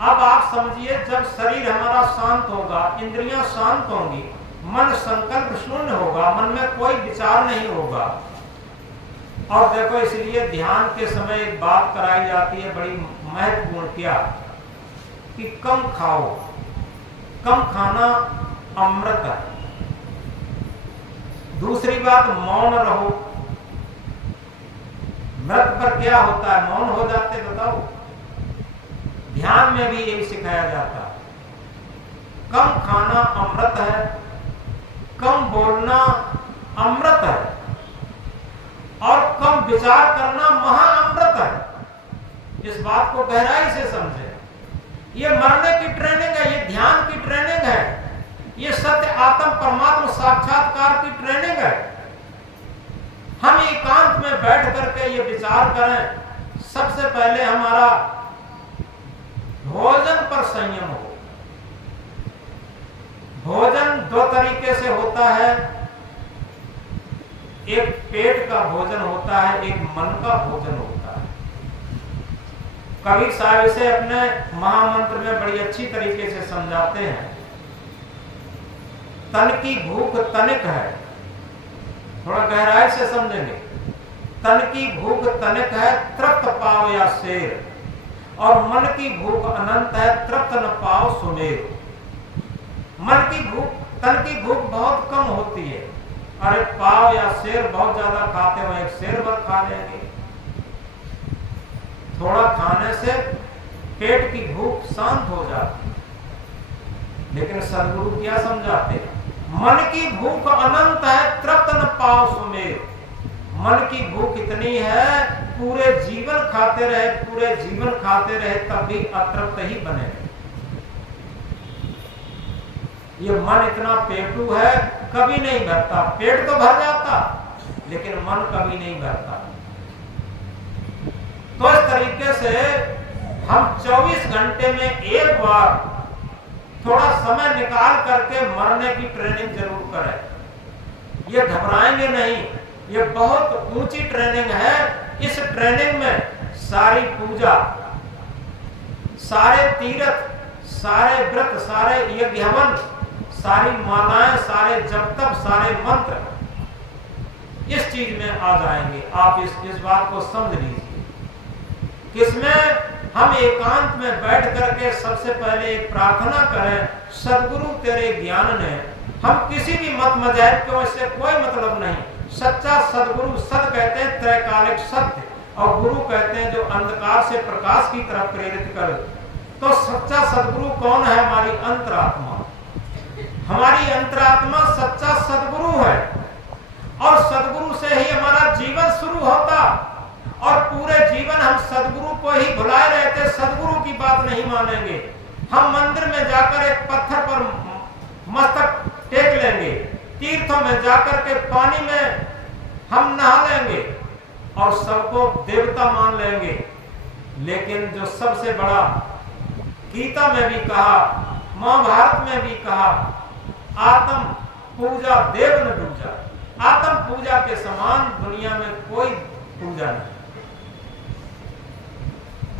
अब आप समझिए, जब शरीर हमारा शांत होगा, इंद्रियां शांत होंगी, मन संकल्प शून्य होगा, मन में कोई विचार नहीं होगा। और देखो, इसलिए ध्यान के समय एक बात कराई जाती है बड़ी महत्वपूर्ण, क्या कि कम खाओ, कम खाना अमृत है। दूसरी बात, मौन रहो। मृत पर क्या होता है? मौन हो जाते, बताओ। ध्यान में भी यही सिखाया जाता है, कम खाना अमृत है, कम बोलना अमृत है, और कम विचार करना महाअमृत है। इस बात को गहराई से समझे। ये मरने की ट्रेनिंग है, ये ध्यान की ट्रेनिंग है, ये सत्य आत्म परमात्मा साक्षात्कार की ट्रेनिंग है। हम एकांत में बैठ करके ये विचार करें, सबसे पहले हमारा भोजन पर संयम हो। भोजन दो तरीके से होता है, एक पेट का भोजन होता है, एक मन का भोजन होता है। कबीर साहब इसे अपने महामंत्र में बड़ी अच्छी तरीके से समझाते हैं। तन की भूख तनिक है, थोड़ा गहराई से समझेंगे। तन की भूख तनिक है, तृप्त पाव या शेर, और मन की भूख अनंत है, तृप्त न पाओ सुमेर। मन की भूख, तन की भूख बहुत कम होती है, अरे पाव या शेर बहुत ज्यादा खाते हो, एक शेर भर खा लेंगे। थोड़ा खाने से पेट की भूख शांत हो जाती। लेकिन सदगुरु क्या समझाते हैं? मन की भूख अनंत है, तृप्त न पाओ सुमेर। मन की भूख इतनी है, पूरे जीवन खाते रहे, पूरे जीवन खाते रहे, तब भी अतृप्त ही बने। ये मन इतना पेटू है, कभी नहीं भरता। पेट तो भर जाता, लेकिन मन कभी नहीं भरता। तो इस तरीके से हम 24 घंटे में एक बार थोड़ा समय निकाल करके मरने की ट्रेनिंग जरूर करें। ये घबराएंगे नहीं, ये बहुत ऊंची ट्रेनिंग है। इस ट्रेनिंग में सारी पूजा, सारे तीर्थ, सारे व्रत, सारे यज्ञ हवन, सारी मालाएं, सारे जप तप, सारे मंत्र इस चीज में आ जाएंगे। आप इस बात को समझ लीजिए। किसमें? हम एकांत में बैठ करके सबसे पहले एक प्रार्थना करें, सदगुरु तेरे ज्ञान ने, हम किसी भी मत मजहब को, इससे कोई मतलब नहीं। सच्चा सदगुरु, सद कहते हैं त्रैकालिक सत्य, और गुरु कहते हैं जो अंधकार से प्रकाश की तरफ प्रेरित करे। तो सच्चा सदगुरु कौन है? हमारी अंतरात्मा। हमारी अंतरात्मा सच्चा सदगुरु है, और सदगुरु से ही हमारा जीवन शुरू होता। और पूरे जीवन हम सदगुरु को ही भुलाए रहते, सदगुरु की बात नहीं मानेंगे। हम मंदिर में जाकर एक पत्थर पर मस्तक टेक लेंगे, तीर्थों में जाकर के पानी में हम नहा लेंगे और सबको देवता मान लेंगे। लेकिन जो सबसे बड़ा, गीता में भी कहा, महाभारत में भी कहा, आत्म पूजा देव न दूजा। आत्म पूजा के समान दुनिया में कोई पूजा नहीं।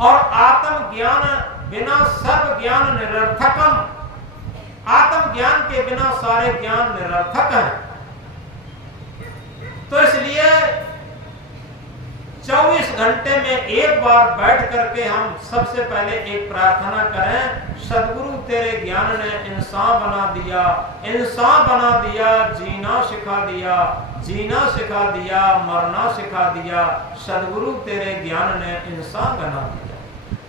और आत्म ज्ञान बिना सर्व ज्ञान निरर्थकम। आत्म ज्ञान के बिना सारे ज्ञान निरर्थक हैं। तो इसलिए 24 घंटे में एक बार बैठ करके हम सबसे पहले एक प्रार्थना करें, सदगुरु तेरे ज्ञान ने इंसान बना दिया, इंसान बना दिया, जीना सिखा दिया, जीना सिखा दिया, मरना सिखा दिया। सदगुरु तेरे ज्ञान ने इंसान बना दिया।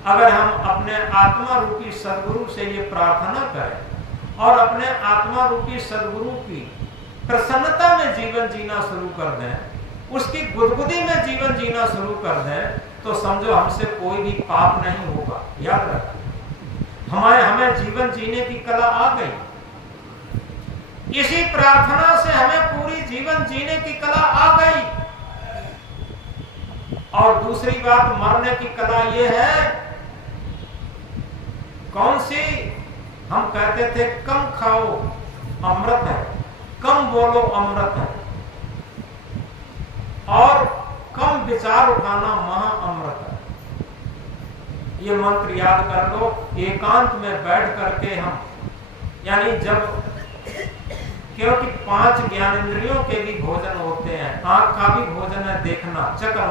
अगर हम अपने आत्मा रूपी सदगुरु से ये प्रार्थना करें और अपने आत्मा रूपी सदगुरु की प्रसन्नता में जीवन जीना शुरू कर दें, उसकी गुदगुदी में जीवन जीना शुरू कर दें, तो समझो हमसे कोई भी पाप नहीं होगा। याद रखें, हमें जीवन जीने की कला आ गई। इसी प्रार्थना से हमें पूरी जीवन जीने की कला आ गई। और दूसरी बात, मरने की कला ये है, कौन सी? हम कहते थे कम खाओ अमृत है, कम बोलो अमृत है, और कम विचार उठाना महा अमृत है। ये मंत्र याद कर लो। एकांत में बैठ करके हम, यानी जब, क्योंकि 5 ज्ञानेंद्रियों के भी भोजन होते हैं। आंख का भी भोजन है देखना, चकर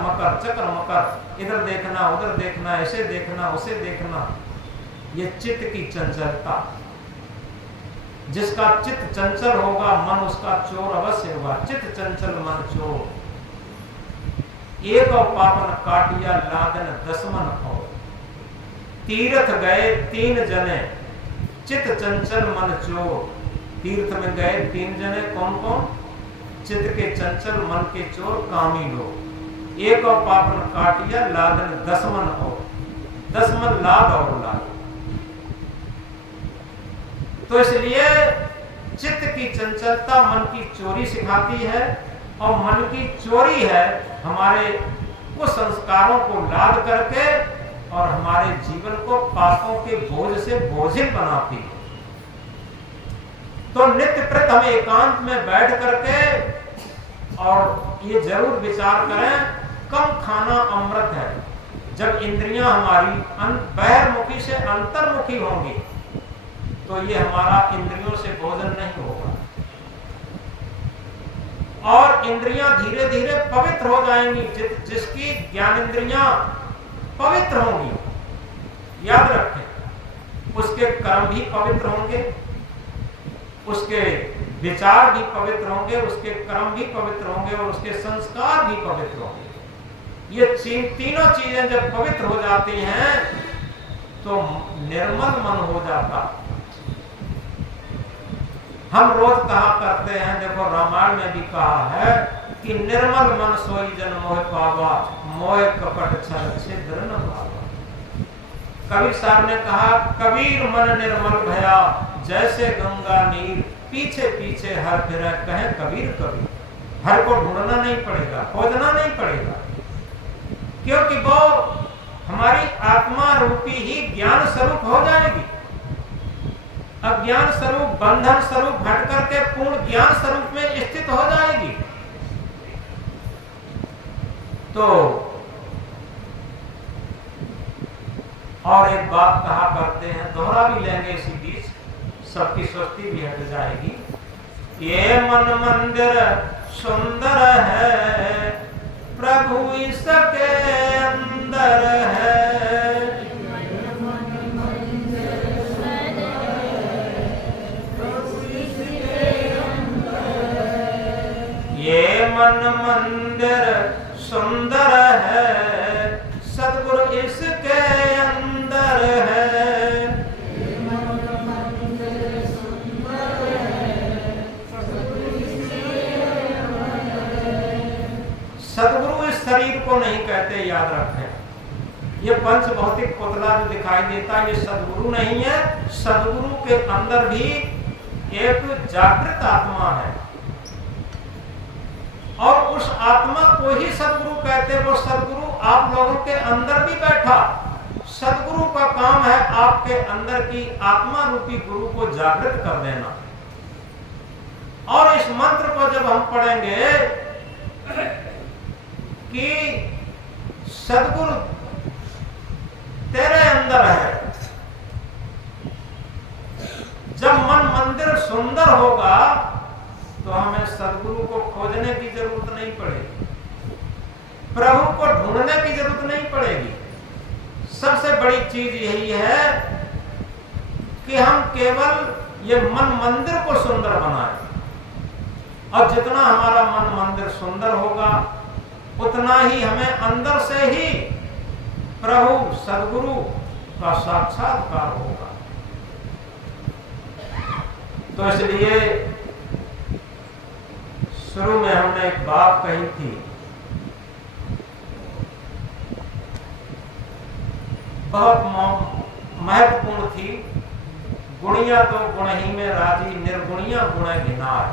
मकर, इधर देखना उधर देखना, ऐसे देखना उसे देखना। ये चित्त की चंचलता, जिसका चित्त चंचल होगा मन उसका चोर अवश्य होगा। चित्त चंचल मन चोर, एक पापन काटिया लादन 10 मन हो। तीर्थ गए 3 जने, चित्त चंचल मन चोर। तीर्थ में गए 3 जने, कौन कौन? चित्त के चंचल मन के चोर कामी लोग। एक पापन काटिया लादन 10 मन हो। 10 मन लाद और लाद। तो इसलिए चित्त की चंचलता मन की चोरी सिखाती है, और मन की चोरी है हमारे कुछ संस्कारों को लाद करके और हमारे जीवन को पापों के बोझ से बोझिल बनाती है। तो नित्य प्रत हम एकांत में बैठ करके और ये जरूर विचार करें, कम खाना अमृत है। जब इंद्रियां हमारी बहिर्मुखी से अंतर्मुखी होंगी तो ये हमारा इंद्रियों से भोजन नहीं होगा, और इंद्रियां धीरे धीरे पवित्र हो जाएंगी। जिसकी ज्ञानेंद्रियां पवित्र होंगी, याद रखें, उसके कर्म भी पवित्र होंगे, उसके विचार भी पवित्र होंगे, उसके कर्म भी पवित्र होंगे, और उसके संस्कार भी पवित्र होंगे। ये तीनों चीजें जब पवित्र हो जाती हैं तो निर्मल मन हो जाता। हम रोज कहा करते हैं, देखो रामायण में भी कहा है कि निर्मल मन सोई जन मोह पावा, मोह कपट छल छिद्र न भावा। कबीर साहब ने कहा, कबीर मन निर्मल भया जैसे गंगा नीर, पीछे पीछे हर फिरे कहे कबीर कबीर। हर को ढूंढना नहीं पड़ेगा, खोजना नहीं पड़ेगा, क्योंकि वो हमारी आत्मा रूपी ही ज्ञान स्वरूप हो जाएगी। अज्ञान स्वरूप, बंधन स्वरूप हट करके पूर्ण ज्ञान स्वरूप में स्थित हो जाएगी। तो और एक बात कहा करते हैं, दोहरा भी लेंगे इसी बीच, सबकी स्वस्थि भी हट जाएगी। ये मन मंदिर सुंदर है, प्रभु इसके अंदर है। ये मन मंदिर सुंदर है, सद्गुरु इसके अंदर है। सद्गुरु इस शरीर को नहीं कहते, याद रखें। ये पंच भौतिक पुतला जो दिखाई देता है, ये सद्गुरु नहीं है। सद्गुरु के अंदर भी एक जागृत आत्मा है, और उस आत्मा को ही सद्गुरु कहते। वो सद्गुरु आप लोगों के अंदर भी बैठा। सद्गुरु का काम है आपके अंदर की आत्मा रूपी गुरु को जागृत कर देना। और इस मंत्र को जब हम पढ़ेंगे कि सद्गुरु तेरे अंदर है, जब मन मंदिर सुंदर होगा तो हमें सद्गुरु को खोजने की जरूरत नहीं पड़ेगी, प्रभु को ढूंढने की जरूरत नहीं पड़ेगी। सबसे बड़ी चीज यही है कि हम केवल ये मन मंदिर को सुंदर बनाएं, और जितना हमारा मन मंदिर सुंदर होगा उतना ही हमें अंदर से ही प्रभु सद्गुरु का साक्षात्कार होगा। तो इसलिए शुरू में हमने एक बात कही थी, बहुत महत्वपूर्ण थी। गुणिया तो गुण ही में राजी, निर्गुणिया गुण घिनाए।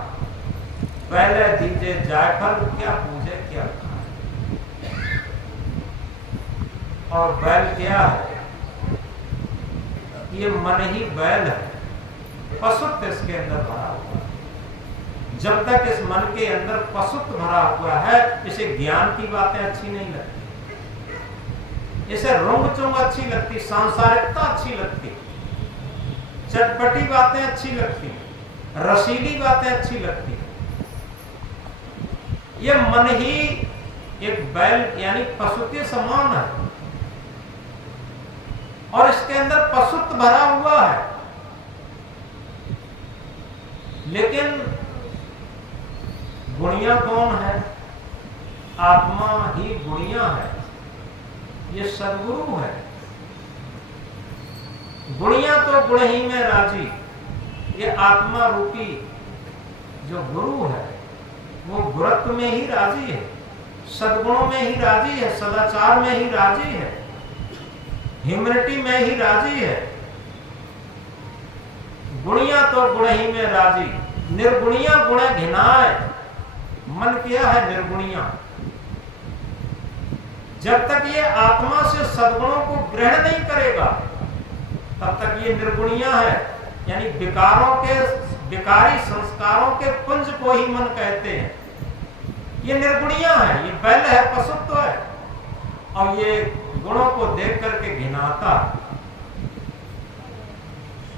पहले दीजे जायफल, क्या पूजे क्या खाए। और बैल क्या है? ये मन ही बैल है, पशुत्व इसके अंदर भरा हुआ है। जब तक इस मन के अंदर पशुत्व भरा हुआ है, इसे ज्ञान की बातें अच्छी नहीं लगती, इसे रोंग चोंग अच्छी लगती, सांसारिकता अच्छी लगती, चटपटी बातें अच्छी लगती, रसीली बातें अच्छी लगती। यह मन ही एक बैल यानी पशु के समान है और इसके अंदर पशुत्व भरा हुआ है। लेकिन गुणिया कौन है? आत्मा ही गुणिया है, ये सद्गुरु है। गुणिया तो गुण ही में राजी, ये आत्मा रूपी जो गुरु है वो गुरुत्व में ही राजी है, सद्गुणों में ही राजी है, सदाचार में ही राजी है, ह्यूमैनिटी में ही राजी है। गुणिया तो गुण ही में राजी, निर्गुणिया गुण घिनाए। मन क्या है? निर्गुणिया। जब तक ये आत्मा से सद्गुणों को ग्रहण नहीं करेगा तब तक ये निर्गुणिया है, यानी विकारों के, विकारी संस्कारों के पुंज को ही मन कहते हैं। ये निर्गुणिया है, ये बैल है, पशुत्व है और ये गुणों को देख करके घिनाता।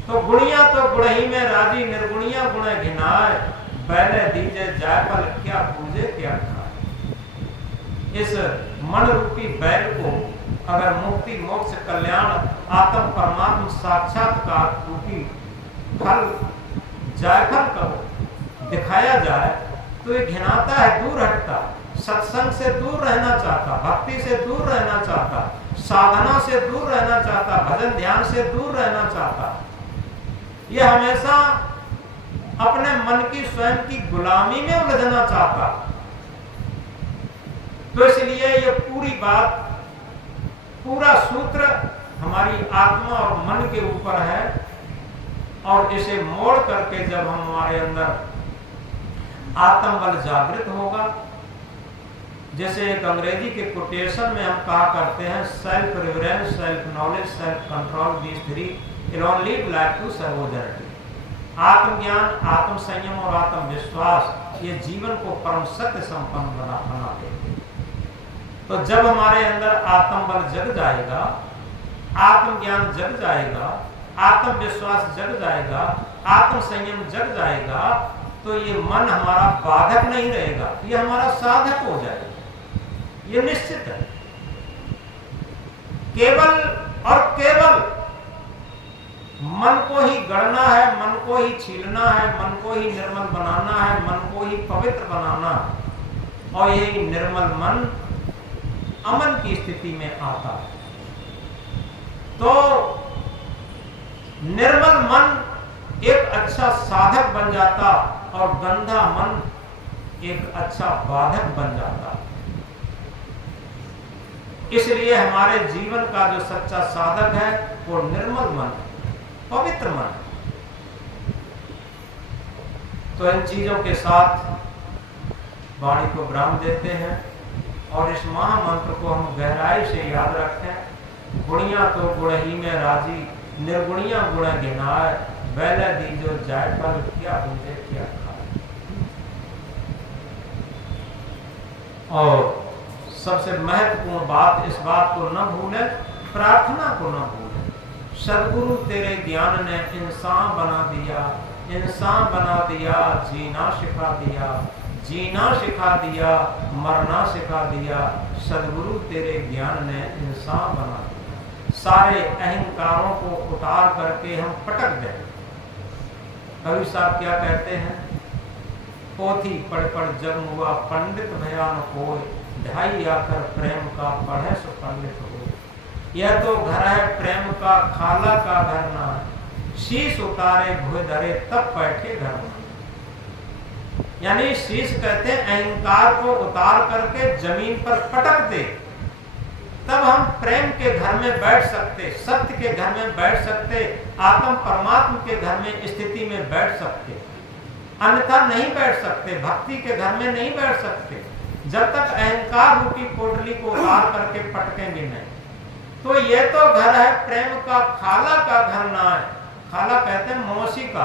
तो गुणिया तो गुण ही में राजी, निर्गुणिया गुण घिनाए। बैले दीजे जायफल, क्या पूजे क्या खाए। इस मन रूपी बैल को अगर मुक्ति, मोक्ष, कल्याण, आत्म परमात्म साक्षात्कार रूपी फल जायफल को दिखाया जाए तो ये घिनाता है, दूर हटता, सत्संग से दूर रहना चाहता, भक्ति से दूर रहना चाहता, साधना से दूर रहना चाहता, भजन ध्यान से दूर रहना चाहता। ये हमेशा अपने मन की, स्वयं की गुलामी में उलझना चाहता। तो इसलिए ये पूरी बात, पूरा सूत्र हमारी आत्मा और मन के ऊपर है और इसे मोड़ करके जब हम हमारे अंदर आत्मबल जागृत होगा, जैसे एक अंग्रेजी के कोटेशन में हम कहा करते हैं, self reverence, self knowledge, self control, these three alone lead life to सर्वोदरती। आत्मज्ञान, आत्म संयम और आत्म विश्वास ये जीवन को परम सत्य संपन्न बनाते हैं। तो जब हमारे अंदर आत्मबल जग जाएगा, आत्मज्ञान जग जाएगा, आत्म विश्वास जग जाएगा, आत्म संयम जग जाएगा, तो ये मन हमारा बाधक नहीं रहेगा, ये हमारा साधक हो जाएगा, ये निश्चित है। केवल और केवल मन को ही गढ़ना है, मन को ही छीलना है, मन को ही निर्मल बनाना है, मन को ही पवित्र बनाना है और यही निर्मल मन अमन की स्थिति में आता है। तो निर्मल मन एक अच्छा साधक बन जाता और गंदा मन एक अच्छा बाधक बन जाता। इसलिए हमारे जीवन का जो सच्चा साधक है वो निर्मल मन, पवित्र मन। तो इन चीजों के साथ वाणी को विराम देते हैं और इस महामंत्र को हम गहराई से याद रखें। गुणिया तो गुण ही में राजी, निर्गुणिया गुण घिनाए। बैले दीजो जायफल, क्या पूजे क्या खाए। और सबसे महत्वपूर्ण बात, इस बात को न भूलें, प्रार्थना को न भूलें। सदगुरु तेरे ज्ञान ने इंसान बना दिया, इंसान बना दिया, जीना सिखा दिया, जीना सिखा दिया, मरना सिखा दिया। सदगुरु तेरे ज्ञान ने इंसान बना दिया। सारे अहंकारों को उतार करके हम पटक दें। कवि साहब क्या कहते हैं? पोथी पढ़ पढ़ जग हुआ पंडित भयान कोय, ढाई आकर प्रेम का पढ़े सो पंडित हो। यह तो घर है प्रेम का, खाला का घर ना, शीश उतारे भुए धरे तब बैठे घर में। यानी शीश कहते हैं अहंकार को उतार करके जमीन पर पटक दे, तब हम प्रेम के घर में बैठ सकते, सत्य के घर में बैठ सकते, आत्म परमात्मा के घर में स्थिति में बैठ सकते। अन्यथा नहीं बैठ सकते, भक्ति के घर में नहीं बैठ सकते जब तक अहंकार रूपी पोटली को उतार करके पटकेंगे नहीं। तो ये तो घर है प्रेम का, खाला का घर ना है। खाला कहते हैं मौसी का,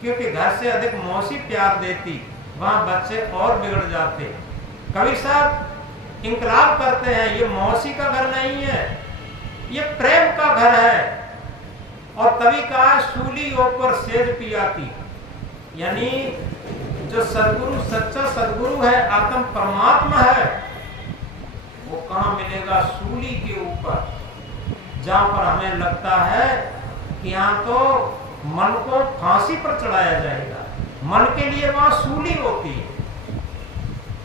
क्योंकि घर से अधिक मौसी प्यार देती, वहां बच्चे और बिगड़ जाते। कवि साहब इंकलाब करते हैं, ये मौसी का घर नहीं है, ये प्रेम का घर है। और तभी कहा सूली ऊपर सेज पियाती, यानी जो सदगुरु, सच्चा सदगुरु है, आत्म परमात्मा है, वो कहां मिलेगा? सूली के ऊपर, जहां पर हमें लगता है कि यहाँ तो मन को फांसी पर चढ़ाया जाएगा। मन के लिए वहां सूली होती है,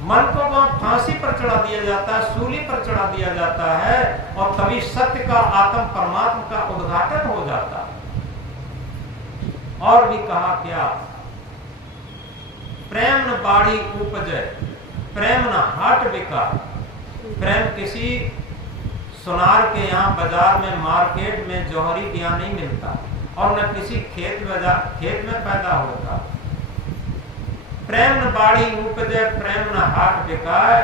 मन को वहां फांसी पर चढ़ा दिया जाता है, सूली पर चढ़ा दिया जाता है, और तभी सत्य का, आत्म परमात्मा का उद्घाटन हो जाता है। और भी कहा क्या? प्रेम न बाढ़ी उपजे, प्रेम न हाट बिका। प्रेम किसी सुनार के यहाँ बाजार में, मार्केट में जौहरी के यहाँ नहीं मिलता, और न किसी खेत में पैदा होता। प्रेम न बाढ़ी उपजे, प्रेम न हाट बिकाए,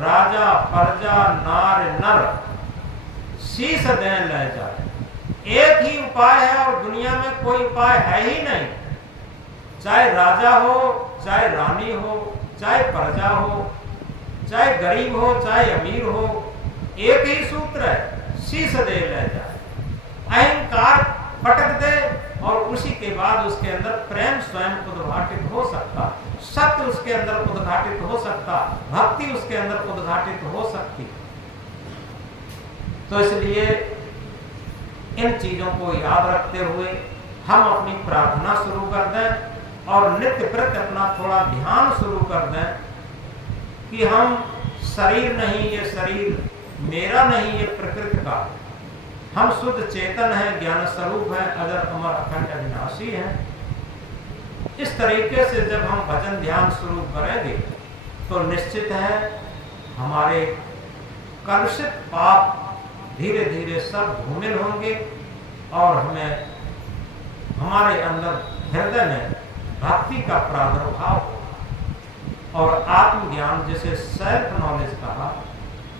राजा प्रजा नार नर शीश दे ले जाए। एक ही उपाय है और दुनिया में कोई उपाय है ही नहीं। चाहे राजा हो, चाहे रानी हो, चाहे प्रजा हो, चाहे गरीब हो, चाहे अमीर हो, एक ही सूत्र है, शीश दे ले जाए। अहंकार पटक दे और उसी के बाद उसके अंदर प्रेम स्वयं उद्घाटित हो सकता, सत्य उसके अंदर उद्घाटित हो सकता, भक्ति उसके अंदर उद्घाटित हो सकती। तो इसलिए इन चीजों को याद रखते हुए हम अपनी प्रार्थना शुरू कर दें और नित्य प्रति अपना थोड़ा ध्यान शुरू कर दें कि हम शरीर नहीं, ये शरीर मेरा नहीं, ये प्रकृति का, हम शुद्ध चेतन है, ज्ञान स्वरूप है, अजर अमर अखंड अविनाशी है। इस तरीके से जब हम भजन ध्यान शुरू करेंगे तो निश्चित है हमारे कलुषित पाप धीरे धीरे सब धूमिल होंगे और हमें, हमारे अंदर हृदय में भक्ति का प्रादुर्भाव होगा और आत्मज्ञान, जिसे सेल्फ नॉलेज कहा,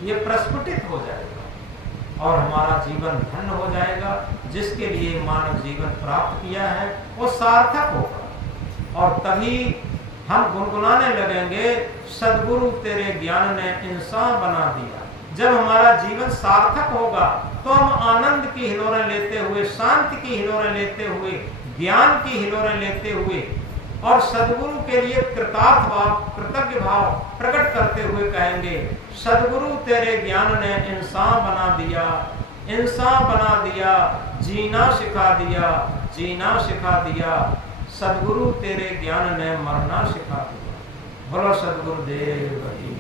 ये प्रस्फुटित हो जाएगा और हमारा जीवन धन्य हो जाएगा। जिसके लिए मानव जीवन प्राप्त किया है वो सार्थक होगा और तभी हम गुनगुनाने लगेंगे, सदगुरु तेरे ज्ञान ने इंसान बना दिया। जब हमारा जीवन सार्थक होगा तो हम आनंद की हिलोरें लेते हुए, शांति की हिलोरें लेते हुए, ज्ञान की हिलोरें लेते हुए और सदगुरु के लिए कृतार्थ भाव, कृतज्ञ भाव प्रकट करते हुए कहेंगे, सदगुरु तेरे ज्ञान ने इंसान बना दिया, इंसान बना दिया, जीना सिखा दिया, जीना सिखा दिया, सदगुरु तेरे ज्ञान ने मरना सिखा दिया। बोलो सदगुरुदेव की।